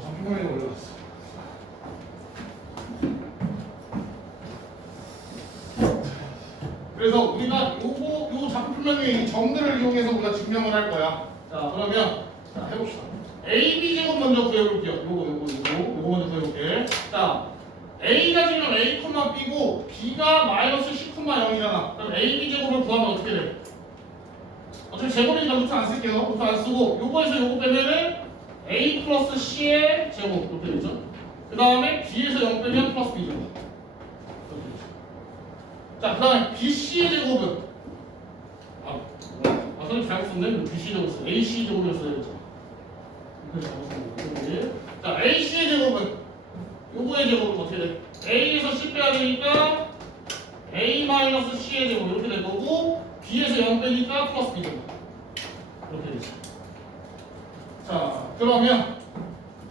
정평면에 올려놨어. 그래서 우리가 요 좌표평면의 이 점들을 이용해서 우리가 증명을 할 거야. 자, 그러면 자, 해봅시다. AB 제곱 먼저 구해볼게요. 요거 먼저 구해볼게. 자, A가 지금 A, B고 B가 마이너스 10,0이잖아. 그럼 AB 제곱을 구하면 어떻게 돼? 어차피 제곱이니까 루트 안 쓸게요. 루트 안 쓰고 요거에서 요거 빼면은 A 플러스 C의 제곱 이렇게 되죠. 그 다음에 B에서 0 빼면 플러스 B 제곱. 자, 그 다음에 BC의 제곱은 선생님 잘못 썼네. BC 제곱 써. AC 제곱이었어야 되죠. 이렇게 잘못 썼네. 자, AC의 제곱은 요거의 제곱은 어떻게 돼? A에서 C 빼야 되니까 A-C의 제곱 이렇게 될 거고 B에서 0 빼니까 플러스 B 제곱 이렇게 되죠. 자, 그러면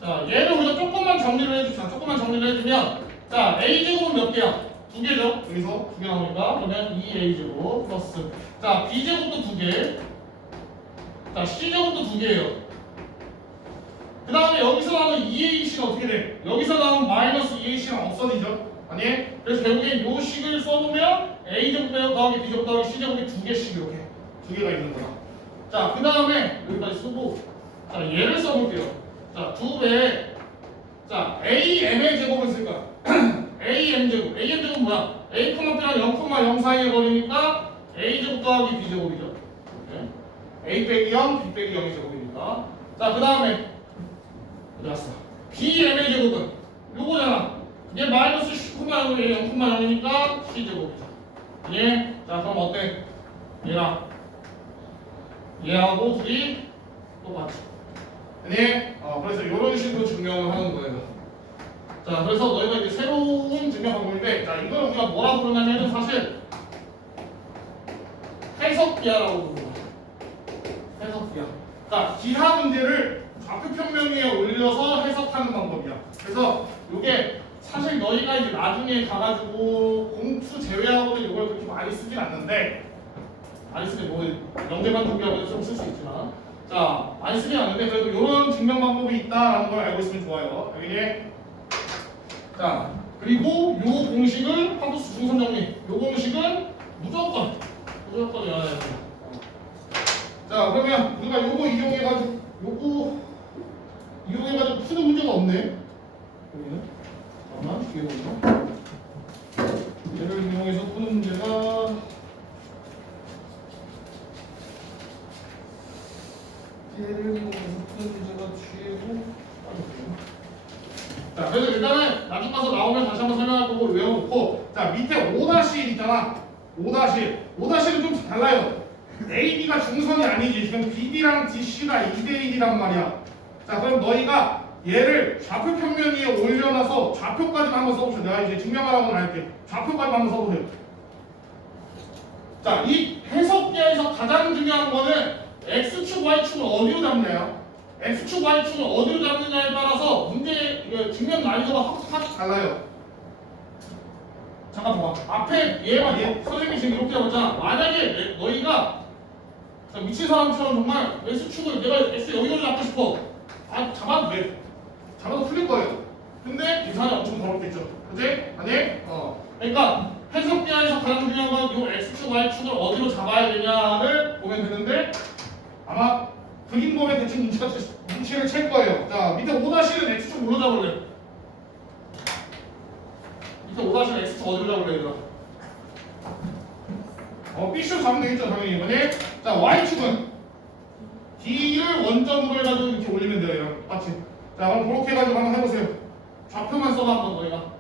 자, 얘를 우리가 조금만 정리를 해주자. 조금만 정리를 해주면 자, A 제곱은 몇 개야? 두 개죠. 여기서 두 개 나오니까 그러면 2A 제곱 플러스 자, B 제곱도 두 개. 자, C 제곱도 두 개예요. 그 다음에 여기서 나오는 2AC가 어떻게 돼? 여기서 나오는 마이너스 2AC가 없어지죠? 아니? 그래서 결국엔 요 식을 써보면 A제곱 더하기 B제곱 더하기 C제곱이 두 개씩 이렇게 두 개가 있는 거야. 자, 그 다음에 여기까지 쓰고 자, 얘를 써볼게요. 자, 두 배. 자, AM의 제곱을 쓸 거야. AM제곱. AM제곱은 뭐야? A, B랑 0,0 사이에 거리니까 A제곱 더하기 B제곱이죠. 이렇게. A 빼기 0, B 빼기 0의 제곱이니까. 자, 그 다음에 어디 갔어? BM의 제곱은 요거잖아. 얘 마이너스 10,0, 얘 0,0이니까 C제곱이죠. 예? 자, 그럼 어때? 얘하고 둘이 똑같지. 네? 그래서 이런 식으로 증명을 하는 거예요. 자, 그래서 너희가 이제 새로운 증명 방법인데, 자, 이걸 우리가 뭐라 부르냐면은 사실 해석비하라고 부르는 거야. 해석비하. 자, 기하 문제를 좌표평면 위에 올려서 해석하는 방법이야. 그래서 이게 사실 너희가 이제 나중에 가가지고 공투 제외하고는 이걸 그렇게 많이 쓰진 않는데, 많이 쓰면 뭐 영재만 준비하고 좀 쓸 수 있지만, 자, 많이 쓰진 않는데 그래도 이런 증명 방법이 있다라는 걸 알고 있으면 좋아요. 여기에 자, 그리고 요 공식을 하부수 중선 정리. 요 공식은 무조건 외워야 돼요. 자, 그러면 우리가 요거 이용해가지고 푸는 문제가 없네. 여기는 잠깐만 뒤에 보자. 얘를 이용해서 푸는 문제가 뒤에고 자, 그래서 일단은 나중 가서 나오면 다시 한번 설명할 거고 외워놓고 자, 밑에 5-1 있잖아. 5-1은 좀 달라요. AB가 중선이 아니지. 지금 BD랑 DC가 2대1이란 말이야. 자, 그럼 너희가 얘를 좌표평면 위에 올려놔서 좌표까지만 한번 써보세요. 내가 이제 증명하라고는 안 할게. 좌표까지만 한번 써보세요. 자, 이 해석기에서 가장 중요한 거는 X축, Y축을 어디로 잡냐요? X축, Y축을 어디로 잡느냐에 따라서 문제 증명 난이도가 확 달라요. 잠깐 봐봐. 앞에 얘 선생님이 지금 이렇게 잡았잖아. 만약에 너희가 미친 사람처럼 정말 X축을 내가 X 여기로 잡고 싶어. 잡아도 돼. 잡아도 풀릴 거예요. 근데 계산이 엄청 더럽겠죠. 그치? 아니? 그러니까 해석기하에서 가장 중요한 건 이 X축, Y축을 어디로 잡아야 되냐를 보면 되는데 아마 그림 보면 대충 눈치를 챌 거예요. 자, 밑에 5-1은 X축 뭘로 잡을래? 밑에 5-1은 X축 어디로 잡을래, 얘들아? B축 잡으면 되겠죠, 당연히. 이번에. 자, Y축은 D를 원점으로 해가지고 이렇게 올리면 돼요, 이런. 같이. 자, 그럼 그렇게 해가지고 한번 해보세요. 좌표만 써봐, 한번 너희가.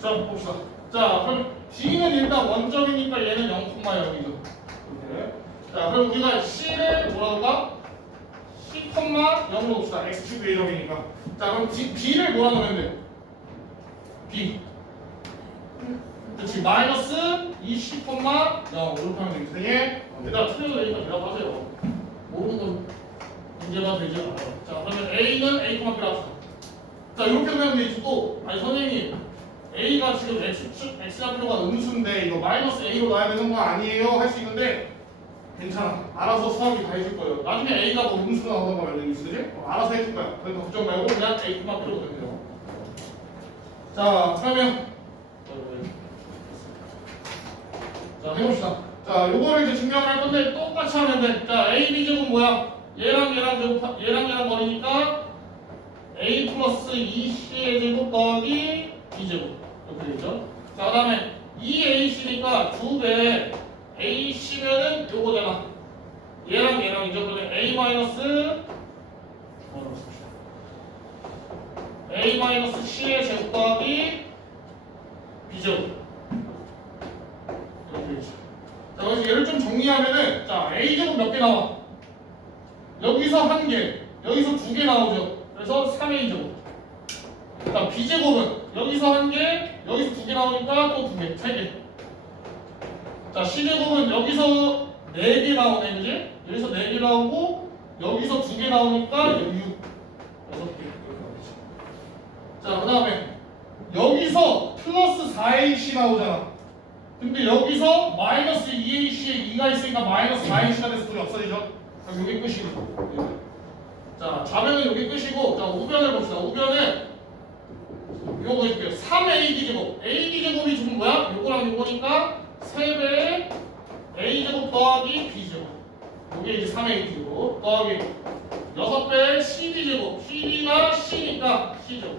자, 봅시다. 자, 그럼 D는 일단 원점이니까 얘는 0,0이죠. 자, 그럼 우리가 C를 뭐라고 가? C,0로 봅시다. X축 A점이니까. 자, 그럼 B를 뭐라 넣으면 돼? B. 그렇지. 마이너스 20,0 이렇게 하면 되겠지. 얘들아 틀려도 되니까 대답하세요. 모르는 건 문제가 되지 않아요. 자, 그러면 A는 A, B라고 합시다. 자, 이렇게 되면 되지. 또 아니 선생님 A가 지금 X축, X좌표가 음수인데 이거 마이너스 A로 놔야 되는 거 아니에요? 할 수 있는데 괜찮아. 알아서 수학이 다 해줄 거예요. 나중에 A가 뭐 음수가 나오던가 말든 음수지? 알아서 해줄 거야. 그러니까 걱정 말고 그냥 A만 필요로 되세요. 자, 그러면 자, 해봅시다. 자, 요거를 이제 증명할 건데 똑같이 하면 돼. 자, A, B 제곱 뭐야? 얘랑 얘랑 버리니까 A 플러스 2C의 제곱 더하기 B 제곱 이렇게 되죠. 자, 그 다음에 2AC니까 2배 AC면은 요거잖아. 얘랑 이제 A 마이너스 A 마이너스 C의 제곱 더하기 B 제곱 이렇게 되죠. 자, 그래서 얘를 좀 정리하면은 자, A 제곱 몇 개 나와? 여기서 1개, 여기서 2개 나오죠. 그래서 3A 제곱. 자, B 제곱은 여기서 1개, 여기서 2개 나오니까 또 2개, 3개. 자, C 제곱은 여기서 4개 나오네, 그지? 여기서 4개 나오고 여기서 2개 나오니까 6, 6개 이렇게 나오지. 자, 그 다음에 여기서 플러스 4AC 나오잖아. 근데 여기서 마이너스 2AC에 2가 있으니까 마이너스 4AC가 돼서 둘이 없어지죠. 그럼 여기 끝이고. 자, 좌변은 여기 끝이고, 자, 우변을 봅시다. 우변은 요거 해줄게요. 3AD 제곱. AD 제곱이 지금 뭐야? 요거랑 요거니까 3배의 A 제곱 더하기 B 제곱. 요게 이제 3AD 제곱 더하기 6배의 CD 제곱. CD가 C니까 C 제곱.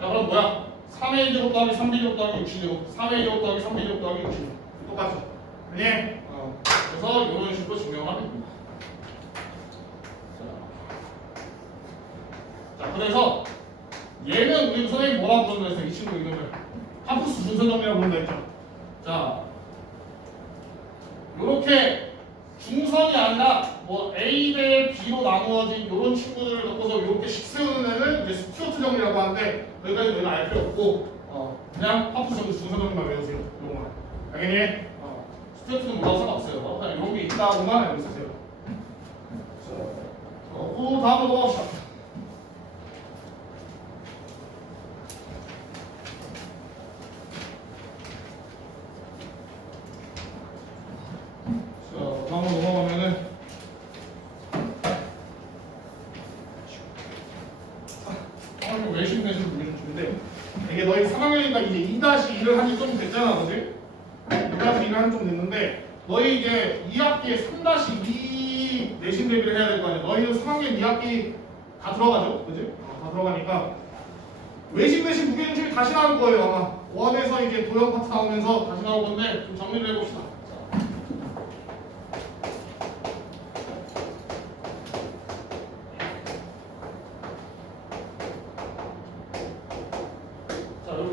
자, 그럼 뭐야? 3A 제곱 더하기 3B 제곱 더하기 6C 제곱. 3A 제곱 더하기 3B 제곱 더하기 6C 제곱. 똑같죠? 네. 그래서 이런 식으로 증명하면 됩니다. 자, 그래서 얘는 우리 선생님 뭐라고 부른다 했어요? 이 친구 이름을 하프스 중선점이라고 부른다 했죠. 자, 요렇게 중선이 아니라 뭐 A 대 B로 나누어진 이런 친구들을 갖고서 이렇게 식 세우는 애는 이제 스튜어트 정리라고 하는데 여기까지 너희는 알 필요 없고 그냥 하프스 중선점만 외우세요. 이거만. 알겠니? 스튜어트는 몰라도 상관없어요. 그냥 이런 게 있다고만 알고 있으세요. 자, 다음으로 넘어갑시다. 다음으로 넘어가면은 외신 문제인데 이게 너희 3학년이니까 이제 2-2를 한 지 좀 됐잖아, 그지? 2-2를 한 지 좀 됐는데 너희 이제 2학기에 3-2 내신 대비를 해야 될 거 아니야. 너희는 3학년 2학기 다 들어가죠, 그지? 다 들어가니까 외신 대신 무게중심이 다시 나올 거예요, 아마. 원에서 이제 도형 파트 나오면서 다시 나올 건데 좀 정리를 해봅시다.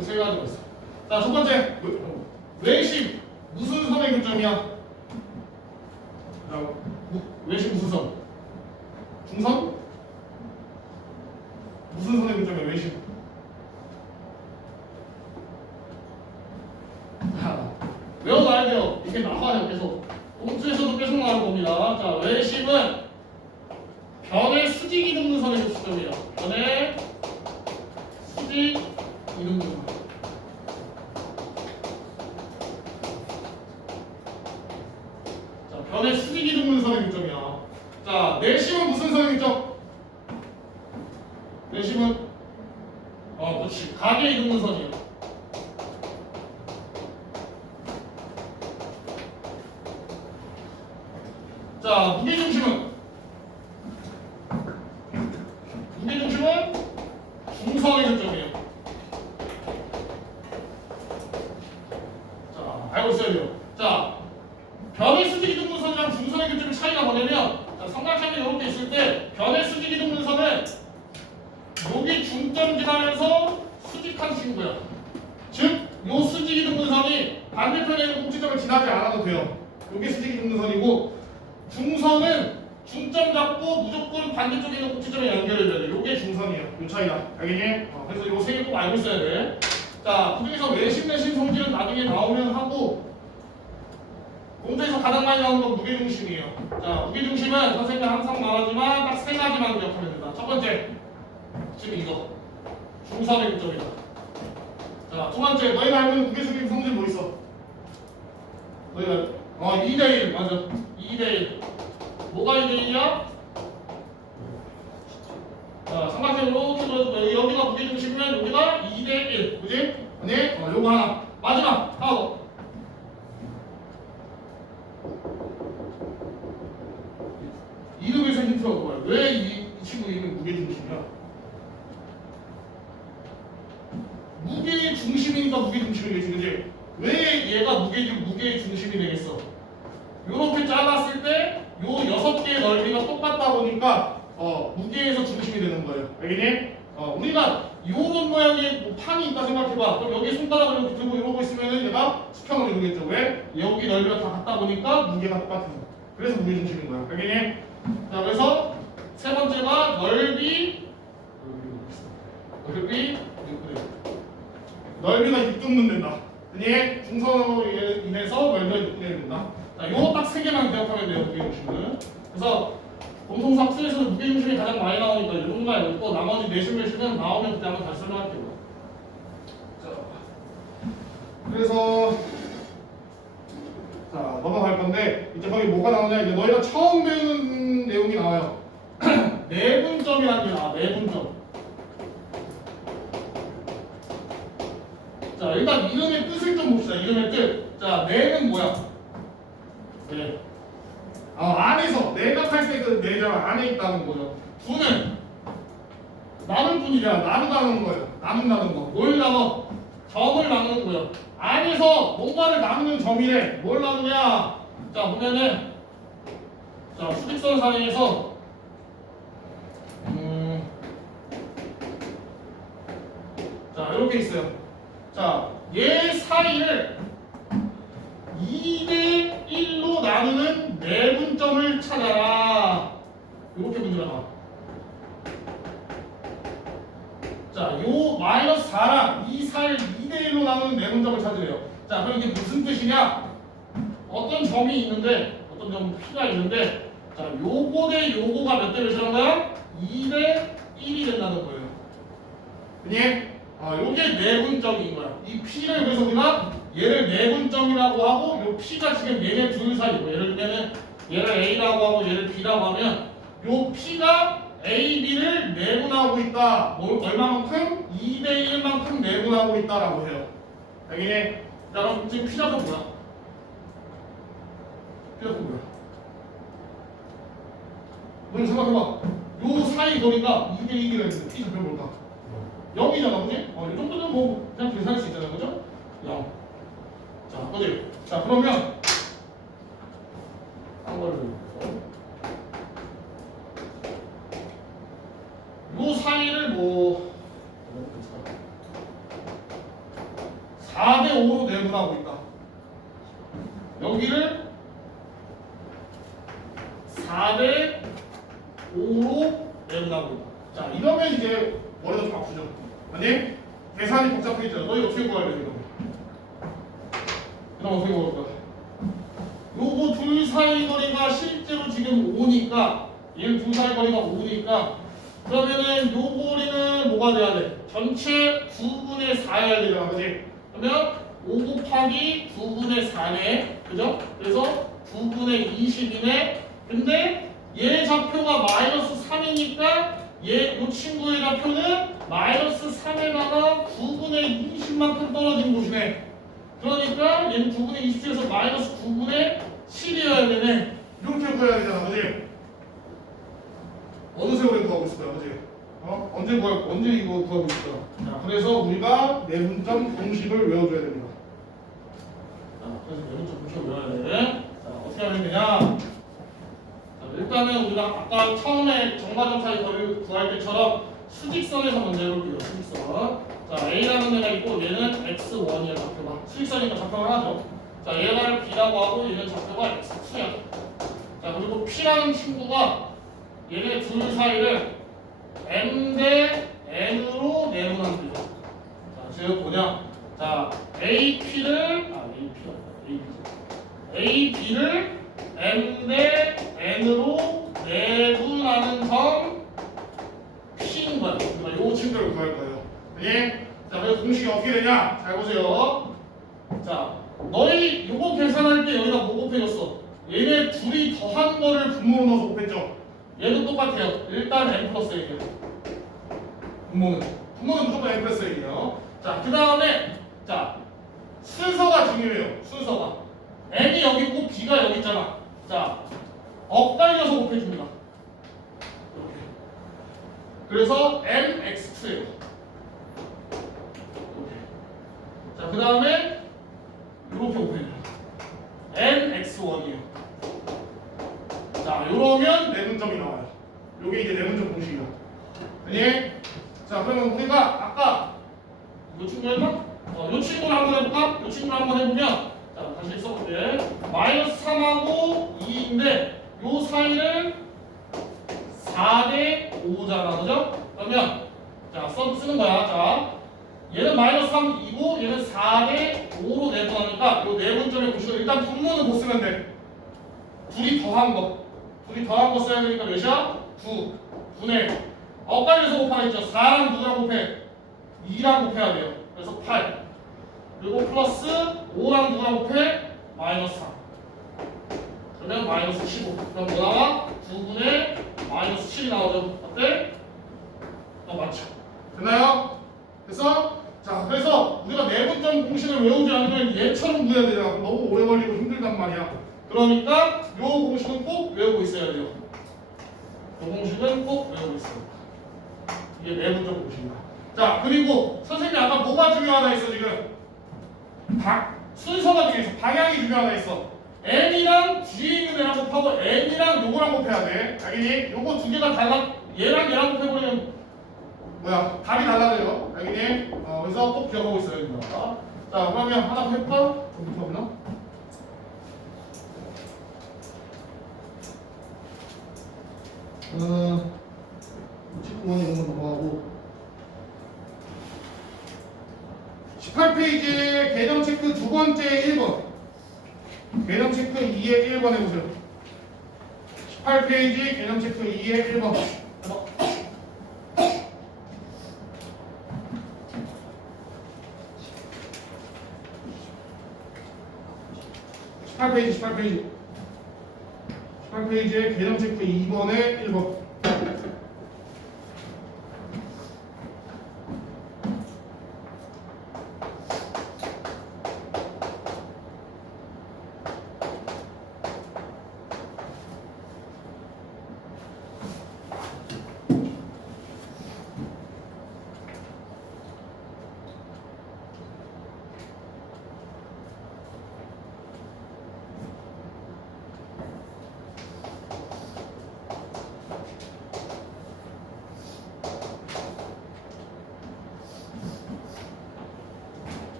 세 가지가 있어. 자, 첫 번째 외심 무슨 선의 교점이야? 자, 외심 무슨 선? 중선? 무슨 선의 교점이야? 외심. 자, 외워놔야 돼요. 이게 나와요 계속. 공투에서도 계속 나올 겁니다. 자, 외심은 변의 수직 이등분 선의 교점이야. 변의 수직 이등분. 변의 수직 이등분 선의 교점이야. 자, 내심은 무슨 선의 교점? 내심은 그렇지. 가계 이등분 선이야. 자, 무게중심은 중선의 교점이에요. 자, 알고 있어야 돼요. 자, 변의 수직 이등분선이랑 중선의 교점의 차이가 뭐냐면, 자, 삼각형이 이렇게 있을 때 변의 수직 이등분선은 여기 중점 지나면서 수직한 친구야. 중선이 반대편에 있는 꼭지점을 지나지 않아도 돼요. 이게 수직이 중선이고 중선은 중점 잡고 무조건 반대쪽에 있는 꼭지점에 연결해줘야 돼. 이게 중선이에요. 이 차이다. 알겠니? 그래서 요 세 개 꼭 알고 있어야 돼. 자, 그중에서 외심 내심 성질은 나중에 나오면 하고 공부에서 가장 많이 나오는 건 무게중심이에요. 자, 무게중심은 선생님이 항상 말하지만 딱 세 가지만 기억하면 된다. 첫 번째, 지금 이거 중선의 중점이다. 자, 두 번째, 너희가 알고 있는 무게중심 성질 뭐 있어? 너희가 2대1 맞아. 2대1 뭐가 2대1이야? 자, 삼각형으로 그려주고 여기가 무게중심이면 여기가 2대1 그지? 아니? 요거 하나 마지막 하나 더 이름에서 힌트가 뭐야? 왜 이 친구 이름이 무게중심이야? 무게의 중심이니까 무게중심이겠지 그지? 왜 얘가 무게의 중심이 되겠어? 요렇게 잘랐을 때 요 6개의 넓이가 똑같다 보니까 무게에서 중심이 되는 거예요. 알겠니? 우리가 요런 모양의 뭐 판이 있다 생각해봐. 그럼 여기 손가락을 이렇게 들고 이러고 있으면은 얘가 수평을 이루겠죠. 왜? 여기 넓이가 다 같다 보니까 무게가 똑같은 거야. 그래서 무게 중심인 거야. 알겠니? 자, 그래서 세 번째가 넓이가 6등분 된다. 아니 중선으로 인해서 넓이가 6등분이 된다. 자, 요거 딱 세 개만 기억하면 돼요. 무게중심은. 그래서 공통상 수에서는 무게중심이 가장 많이 나오니까 이 정도만 알고 있고 나머지 내심 몇심은 나오면 그때 한번 다시 설명할게요. 자, 그래서 자 넘어갈 건데 이제 거기 뭐가 나오냐 이제 너희가 처음 배우는 내용이 나와요. 내분점이라는 게 나와. 내분점. 자, 일단 이름의 뜻을 좀 봅시다. 이름의 뜻. 자, 내는 뭐야? 네. 안에서 내각할 때 그 내자가 안에 있다는 거죠. 분은 나눌 분이잖아. 나누다는 거예요. 나눈다는 거. 뭘 나눠? 점을 나누는 거예요. 안에서 뭔가를 나누는 점이래. 뭘 나누냐? 자, 보면은 자, 수직선상에서 자, 이렇게 있어요. 자, 얘 사이를 2대1로 나누는 내분점을 찾아라. 이렇게 문제가 나와. 자, 요 마이너스 4랑 이 사이를 2대1로 나누는 내분점을 찾으래요. 자, 그럼 이게 무슨 뜻이냐? 어떤 점이 있는데, 어떤 점 P가 있는데, 자, 요거 대 요거가 몇 대 몇이라는 거야? 2대1이 된다는 거예요. 그니? 요게 내분점인 거야. 이 P를 그래서 우리가 얘를 내분점이라고 하고 요 P가 지금 얘네 둘 사이고 예를 들면 얘를 A라고 하고 얘를 B라고 하면 요 P가 A, B를 내분하고 있다. 얼마만큼? 2대1만큼 내분하고 있다라고 해요. 알겠니? 자, 그럼 지금 P 잡은 뭐야? P 잡은 뭐야? 너 생각해봐. 요 사이 거리가 2대1이라 했는데 P 잡은 뭘까? 0이잖아, 그지? 이 정도는 뭐 그냥 계산할 수 있잖아요, 그죠? 0. 자, 어디? 자, 그러면 한 거를 요 사이를 뭐 4대5로 내분하고 있다. 여기를 4대5로 내분하고 있다. 자, 이러면 이제 머리가 좀 아프죠? 아니? 계산이 복잡해지잖아. 너희 어떻게 구할래, 이거? 그럼 어떻게 구할 거야? 요거 둘 사이 거리가 실제로 지금 5니까 얘 둘 사이 거리가 5니까 그러면은 요 거리는 뭐가 돼야 돼? 전체 9분의 4여야 되잖아, 그지? 그러면 5 곱하기 9분의 4네, 그죠? 그래서 9분의 20이네. 근데 얘 좌표가 마이너스 3이니까 요 친구의 좌표는 마이너스 3에다가 9분의 20만큼 떨어진 곳이네. 그러니까 얘는 9분의 20에서 마이너스 9분의 7이어야 되네. 이렇게 구해야 되잖아, 그지? 어느 세월에 구하고 있을 거야, 그지? 언제 이거 구하고 있을 거야? 자, 그래서 우리가 내분점 공식을 외워줘야 됩니다. 자, 그래서 내분점 공식을 외워야 돼. 자, 어떻게 하면 되냐? 자, 일단은 우리가 아까 처음에 정과점 사이 거리를 구할 때처럼 수직선에서 먼저 해볼게요. 수직선. 자, A라는 애가 있고 얘는 X1이야 좌표가. 수직선이니까 좌표가 하나죠. 자, 얘가 B라고 하고 얘는 좌표가 X2야. 자, 그리고 P라는 친구가 얘네 둘 사이를 M 대 N으로 내분하면 되죠. 자, 지금 뭐냐? 자, AB를 M 대 N으로 내분하는 점 P인 거야. 그러니까 요 친구를 구할 거예요. 네? 자, 그래서 공식이 어떻게 되냐? 잘 보세요. 자, 너희 요거 계산할 때 여기가 뭐 곱해졌어? 얘네 둘이 더한 거를 분모로 넣어서 곱했죠? 얘도 똑같아요. 일단 n 플러스 1이에요. 분모는 무조건 n 플러스 1이에요. 자, 그 다음에 자, 순서가 중요해요. 순서가 n이 여기 있고 b가 여기 있잖아. 자, 엇갈려서 곱해줍니다. 이렇게. 그래서 mx2예요. 이렇게. 자, 그 다음에 이렇게 곱해줘요. nx1이에요. 자, 요러면 내분점이 나와요. 요게 이제 내분점 공식이야. 아니? 자, 그러면 우리가 아까 요 친구였나? 요 친구를 한번 해볼까? 요 친구를 한번 해보면, 자, 다시 써볼게. 마이너스 3하고 2인데 요 사이를 4대 5잖아, 그죠? 그러면 자, 쓰는 거야. 자, 얘는 마이너스 3, 2고 얘는 4대 5로 내분하니까 요 내분점의 공식을 일단 분모는 못 쓰면 돼. 둘이 더한 거 써야 되니까 몇이야? 9. 9네. 엇갈려서 곱하겠죠. 4랑 누구랑 곱해? 2랑 곱해야 돼요. 그래서 8. 그리고 플러스 5랑 누구랑 곱해? 마이너스 3. 그러면 마이너스 15. 그럼 뭐 나와? 9분의 마이너스 7이 나오죠. 어때? 맞죠? 됐나요? 됐어? 자, 그래서 우리가 내분점 공식을 외우지 않으면 얘처럼 구해야 되잖아. 너무 오래 걸리고 힘들단 말이야. 그러니까 요 공식은 꼭 외우고 있어야 돼요. 요 공식은 꼭 외우고 있어요. 이게 내분점 공식이다. 자, 그리고 선생님이 아까 뭐가 중요하다 했어 지금? 순서가 중요해서 방향이 중요하다 했어. n이랑 뒤에 있는 애랑 곱하고 n이랑 요거랑 곱해야 돼. 알겠니? 요거 두 개가 달라. 얘랑 곱해버리면 뭐야? 답이 달라져요. 알겠니? 그래서 꼭 기억하고 있어야 됩니다. 자, 그러면 하나 더 해볼까? 좀 무섭나? 체크원 이런 건 넘어가고 18페이지에 개정 체크 두 번째 1번 개정 체크 2의 1번 해보세요. 18페이지 개정 체크 2의 1번 18페이지에 개정 체크 2번에 1번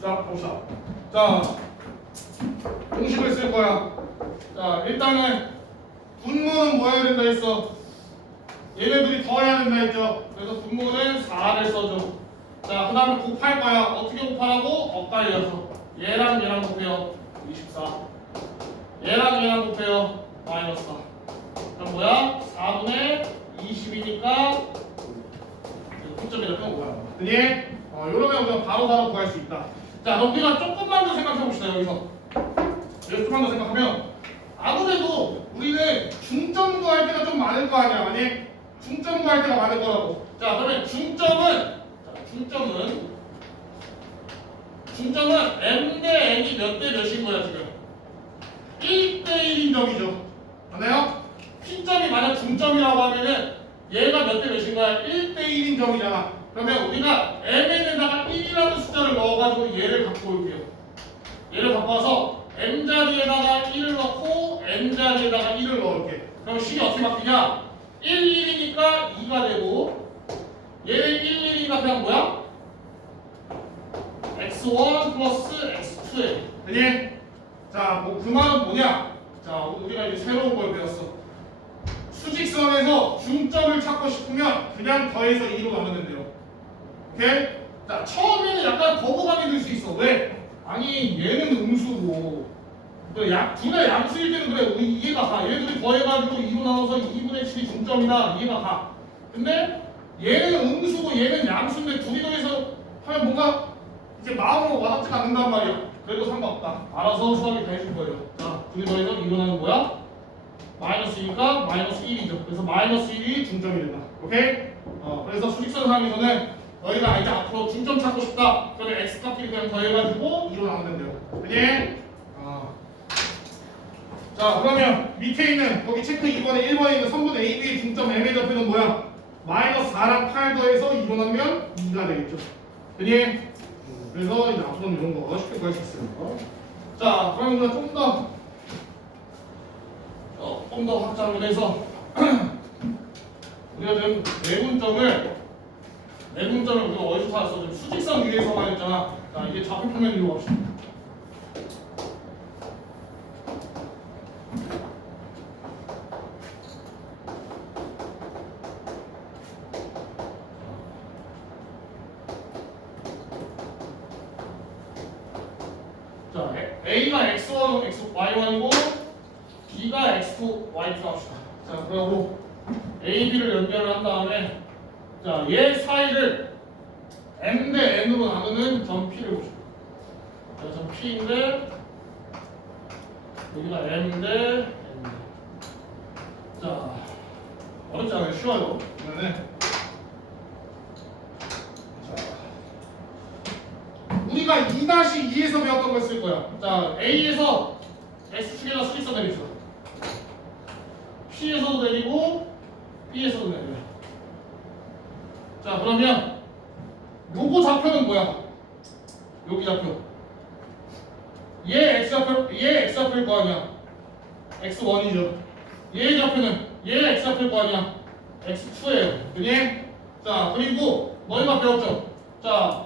자, 봅시다. 자, 공식을 쓸 거야. 자, 일단은 분모는 뭐 해야 된다 했어? 얘네들이 더해야 된다 했죠? 그래서 분모는 4를 써줘. 자, 그 다음에 곱할 거야. 어떻게 곱하라고? 엇갈려서. 얘랑 얘랑 곱해요. 24. 얘랑 곱해요. 마이너스 4. 그럼 뭐야? 4분의 20이니까 분점이 이렇게 오야. 그니? 이러면 우리가 바로 구할 수 있다. 자, 그럼 우리가 조금만 더 생각해 봅시다. 여기서 조금만 더 생각하면 아무래도 우리는 중점 구할 때가 좀 많을 거 아니야, 아니? 중점 구할 때가 많을 거라고. 자, 그러면 중점은 m 대 n이 몇 대 몇인 거야 지금? 1대 1인 적이죠. 맞나요? P점이 만약 중점이라고 하면은 얘가 몇 대 몇인 거야? 1대 1인 적이잖아. 그러면 우리가 mn에다가 1 1이라는 숫자를 넣어가지고 얘를 갖고 올게요. 얘를 갖고 와서 n 자리에다가 1을 넣고 n 자리에다가 1을 넣을게. 그럼 식이 어떻게 바뀌냐? 1, 1이니까 2가 되고 얘는 1, 1이니까 그냥 뭐야? x1 플러스 x2에 그니? 자, 뭐 그 말은 뭐냐? 자, 우리가 이제 새로운 걸 배웠어. 수직선에서 중점을 찾고 싶으면 그냥 더해서 2로 나누면 돼요. 오케이? 자, 처음에는 약간 거부감이 들 수 있어. 왜? 아니, 얘는 음수고 둘 다 양수일 때는 그래. 우리 이해가 가. 얘들이 더해가지고 2로 나눠서 2분의 7이 중점이다. 이해가 가. 근데 얘는 음수고 얘는 양수인데 둘이 더해서 하면 뭔가 이제 마음으로 와닿지가 않는단 말이야. 그래도 상관없다. 알아서 수학이 다 해줄 거예요. 자, 둘이 더해서 2로 나누는 뭐야? 마이너스니까 마이너스 1이죠. 그래서 마이너스 1이 중점이 된다. 오케이? 그래서 수직선 상에서는 너희가 이제 앞으로 중점 찾고 싶다. 그러면 x 값끼리 그냥 더해가지고 2로 나누면 돼요. 그지? 자, 그러면 밑에 있는 거기 체크 2번에 1번에 있는 선분 AB의 중점 M의 좌표는 뭐야? 마이너스 4랑 8 더해서 2로 나누면 2가 되겠죠. 그지? 그래서 이제 앞으로는 이런 거 쉽게 구할 수 있어요. 자, 그럼 우리가 좀 더 확장을 해서 우리가 지금 내분점을 우리가 어디서 찾았어? 지금 수직선 위에서만 했잖아. 자, 이게 좌표 표면 위로 갑시다. 자, A가 x1, y1이고 B가 x2, y2 합시다. 자, 그리고 A, B를 연결을 한 다음에 자, 얘 사이를 M 대 N으로 나누는 점 P를 보시죠. 자, 점 P인데 여기가 M 대 N. 자, 어렵지 않아요. 쉬워요. 그러면은 우리가 2-2에서 배웠던 걸 쓸 거야. 자, A에서 X축에다 수직선 내리죠. P에서도 내리고 B에서도 내려요. 자, 그러면 요거 좌표는 뭐야? 여기 좌표. 얘 X좌표일 거 아니야. X1이죠. 얘 좌표는 얘 X좌표일 거 아니야. X2예요. 그니? 자, 그리고 너희가 배웠죠? 자,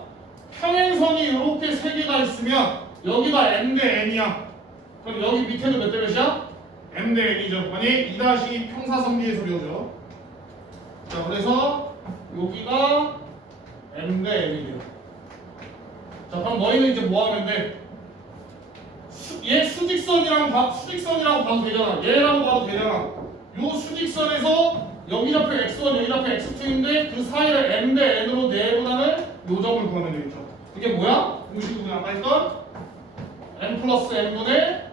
평행선이 이렇게 세 개가 있으면 여기가 M 대 N이야. 그럼 여기 밑에는 몇 대 몇이야? M 대 N이죠. 아니 2- 평사선비의 소리죠. 자, 그래서 여기가 M 대 N이래요. 자, 그럼 너희는 이제 뭐 하면 돼? 얘 수직선이라고 봐도 되잖아. 얘라고 봐도 되잖아. 요 수직선에서 여기 좌표 x1, 여기 좌표 x2인데 그 사이를 M 대 N으로 내분하는 요 점을 구하면 되겠죠. 그게 뭐야? 공식으로 아까 했던 M 플러스 N분의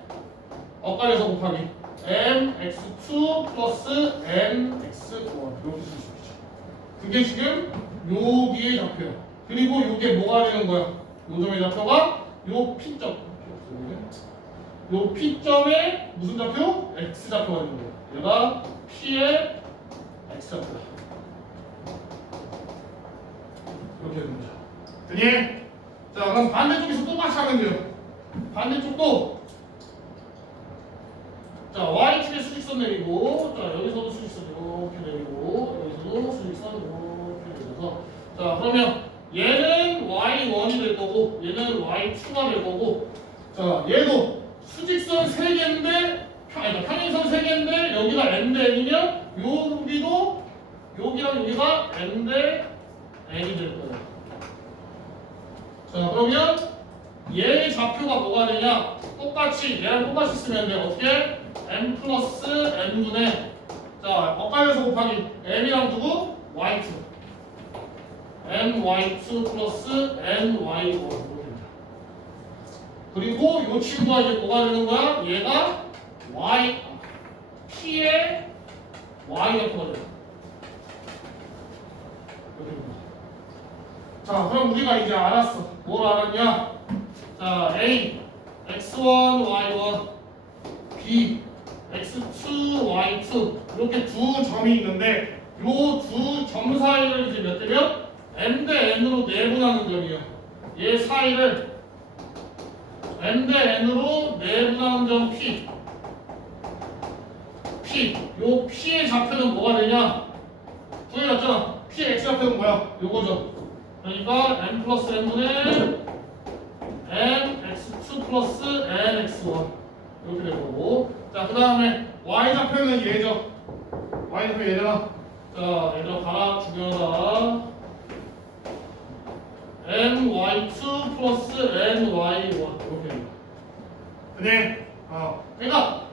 엇갈려서 곱하기 M x2 플러스 N x1 이렇게 쓸 수 있죠. 그게 지금 여기의 좌표야. 그리고 이게 뭐가 되는 거야? 요 점의 좌표가 요 P점. 요 P점의 무슨 좌표? X 좌표가 되는 거야. 얘가 P의 X 좌표다. 이렇게 되는 거죠. 그니? 자, 그럼 반대쪽에서 똑같이 하면 돼요. 반대쪽도 자, Y축에 수직선 내리고 자, 여기서도 수직선 이렇게 내리고 여기서도 수직선 이렇게 내려서 자, 그러면 얘는 Y1이 될 거고 얘는 Y2가 될 거고 자, 얘도 수직선 3개인데 평행선 3개인데 여기가 N 대 N이면 여기도 여기랑 여기가 N 대 N이 될 거예요. 자, 그러면 얘의 좌표가 뭐가 되냐? 똑같이 얘랑 똑같이 쓰면 돼. 어떻게? M 플러스 N분의 자, 엇갈려서 곱하기 M이랑 두고 Y2 MY2 플러스 NY1 그리고 이 친구가 이제 뭐가 되는 거야? 얘가 Y P의 Y 좌표가 돼요. 자, 그럼 우리가 이제 알았어. 뭘 알았냐? 자, A X1 Y1 B X2 Y2 이렇게 두 점이 있는데 요 두 점 사이를 이제 몇 대면 M 대 N으로 내분하는 점이에요. 얘를 n 대 n으로 내분하는 점 p. 요 p의 좌표는 뭐가 되냐? 구해놨잖아. p의 x 좌표는 뭐야? 요거죠. 그러니까 n 플러스 n분의 nx2 플러스 nx1 이렇게 될 거고. 자, 그 다음에 y 좌표는 얘죠. y 좌표 얘잖아. 자, 얘를 갈아 죽여라. ny2 플러스 ny1 이렇게 됩니다. 네. 그러니까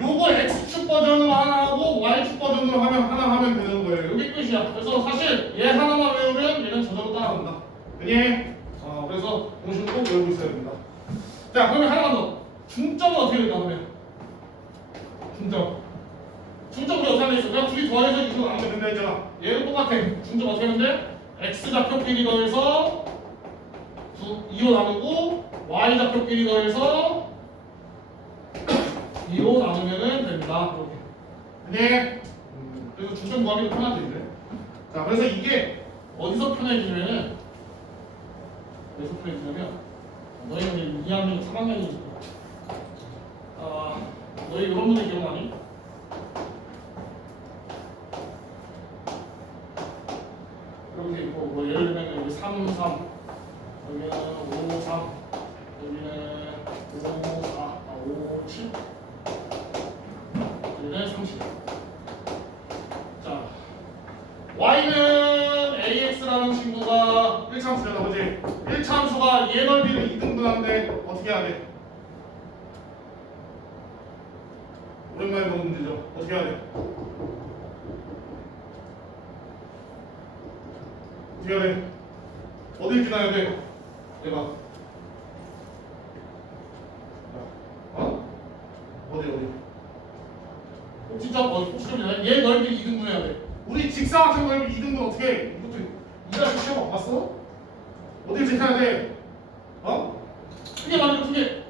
요거 x축 버전으로 하나 하고 y축 버전으로 하나 하면 되는 거예요. 이게 끝이야. 그래서 사실 얘 하나만 외우면 얘는 저절로 따라간다. 그니? 그래서 공식을 꼭 외우고 있어야 됩니다. 자, 그러면 하나만 더. 중점은 어떻게 될까 그러면? 중점 우리 어떻게 하면 있어? 그냥 둘이 더해서 이거 나누면 된다 했잖아. 얘도 똑같아. 중점 어떻게 하는데? x 좌표끼리 더해서 2로 나누고 y 좌표끼리 더해서 2로 나누면 됩니다. 이렇게. 네. 그래서 중점 구하기도 편하죠 이제. 자, 그래서 이게 어디서 편해지냐면 너희는 2학년, 3학년이니까 너희 이런 문제 기억나니? 이렇게 있고 뭐 예를 들면 여기 3, 3 여기는 5, 3 여기는 5, 4, 5, 7 여기는 30. 자, y는 ax라는 친구가 1참수잖아, 그지? 1참수가 얘 넓이를 2등분하는데 어떻게 해야 돼? 오랜만에 보는 문제죠. 어떻게 해야 돼? 어떻게 해야 돼? 어딜 지나야 돼? 얘가 어디? 진짜 꼭지점이야. 얘 넓이 2등분 해야 돼. 우리 직사각형 넓이 2등분 어떻게 해? 이것도 이자식 시험 봤어? 어딜 지나야 돼? 크게 말하면 크게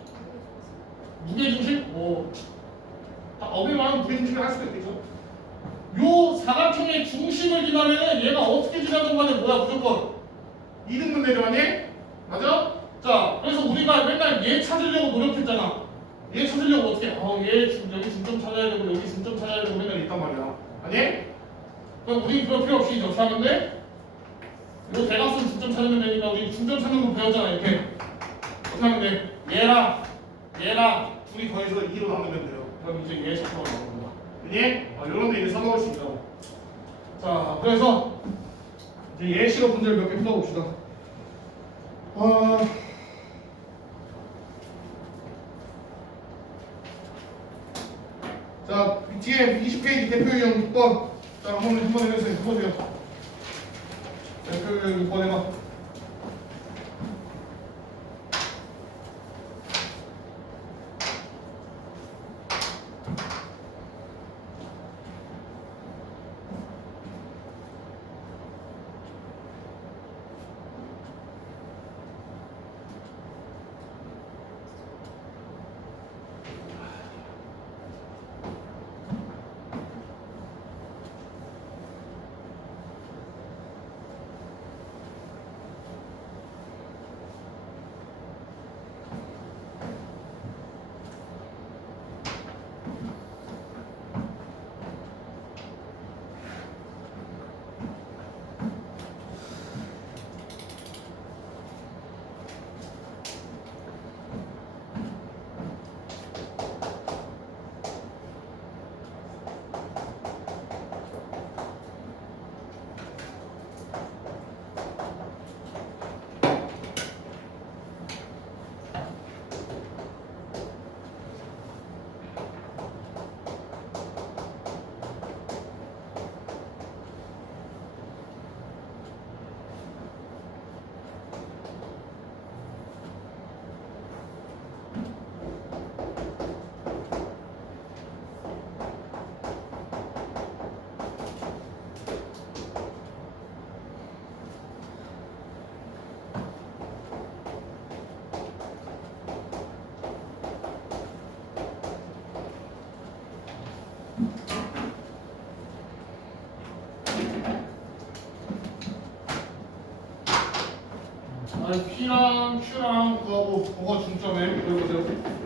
무게중심? 어딜 말하면 무게중심을 할 수도 있겠죠. 요 사각형의 중심을 지나면 얘가 어떻게 지나든 간에 뭐야 무조건 2등분 내려가니? 맞아? 자, 그래서 우리가 맨날 얘 찾으려고 노력했잖아. 얘 찾으려고 어떻게? 얘 여기 중점 찾아야 되고 여기 중점 찾아야 되고 맨날 있단 말이야. 아니? 그럼 우리 그럴 필요 없이 이렇게 하는데 이거 대각선 중점 찾으면 되니까 우리 중점 찾는 거 배웠잖아. 이렇게 어떻게 하면 돼? 얘랑 둘이 더해서 2로 나누면 돼요. 그럼 이제 얘 좌표가 나오는 거야. 아니? 이런 데 이제 써먹을 수 있다고. 자, 그래서 이제 예시로 문제를 몇 개 풀어봅시다. 자, 뒤에 20페이지 대표 유형 6번. 자, 한번 해보세요. 대표 유형 6번 해봐. 아니 P랑 Q랑 그거하고 그거 중점에 그려보세요.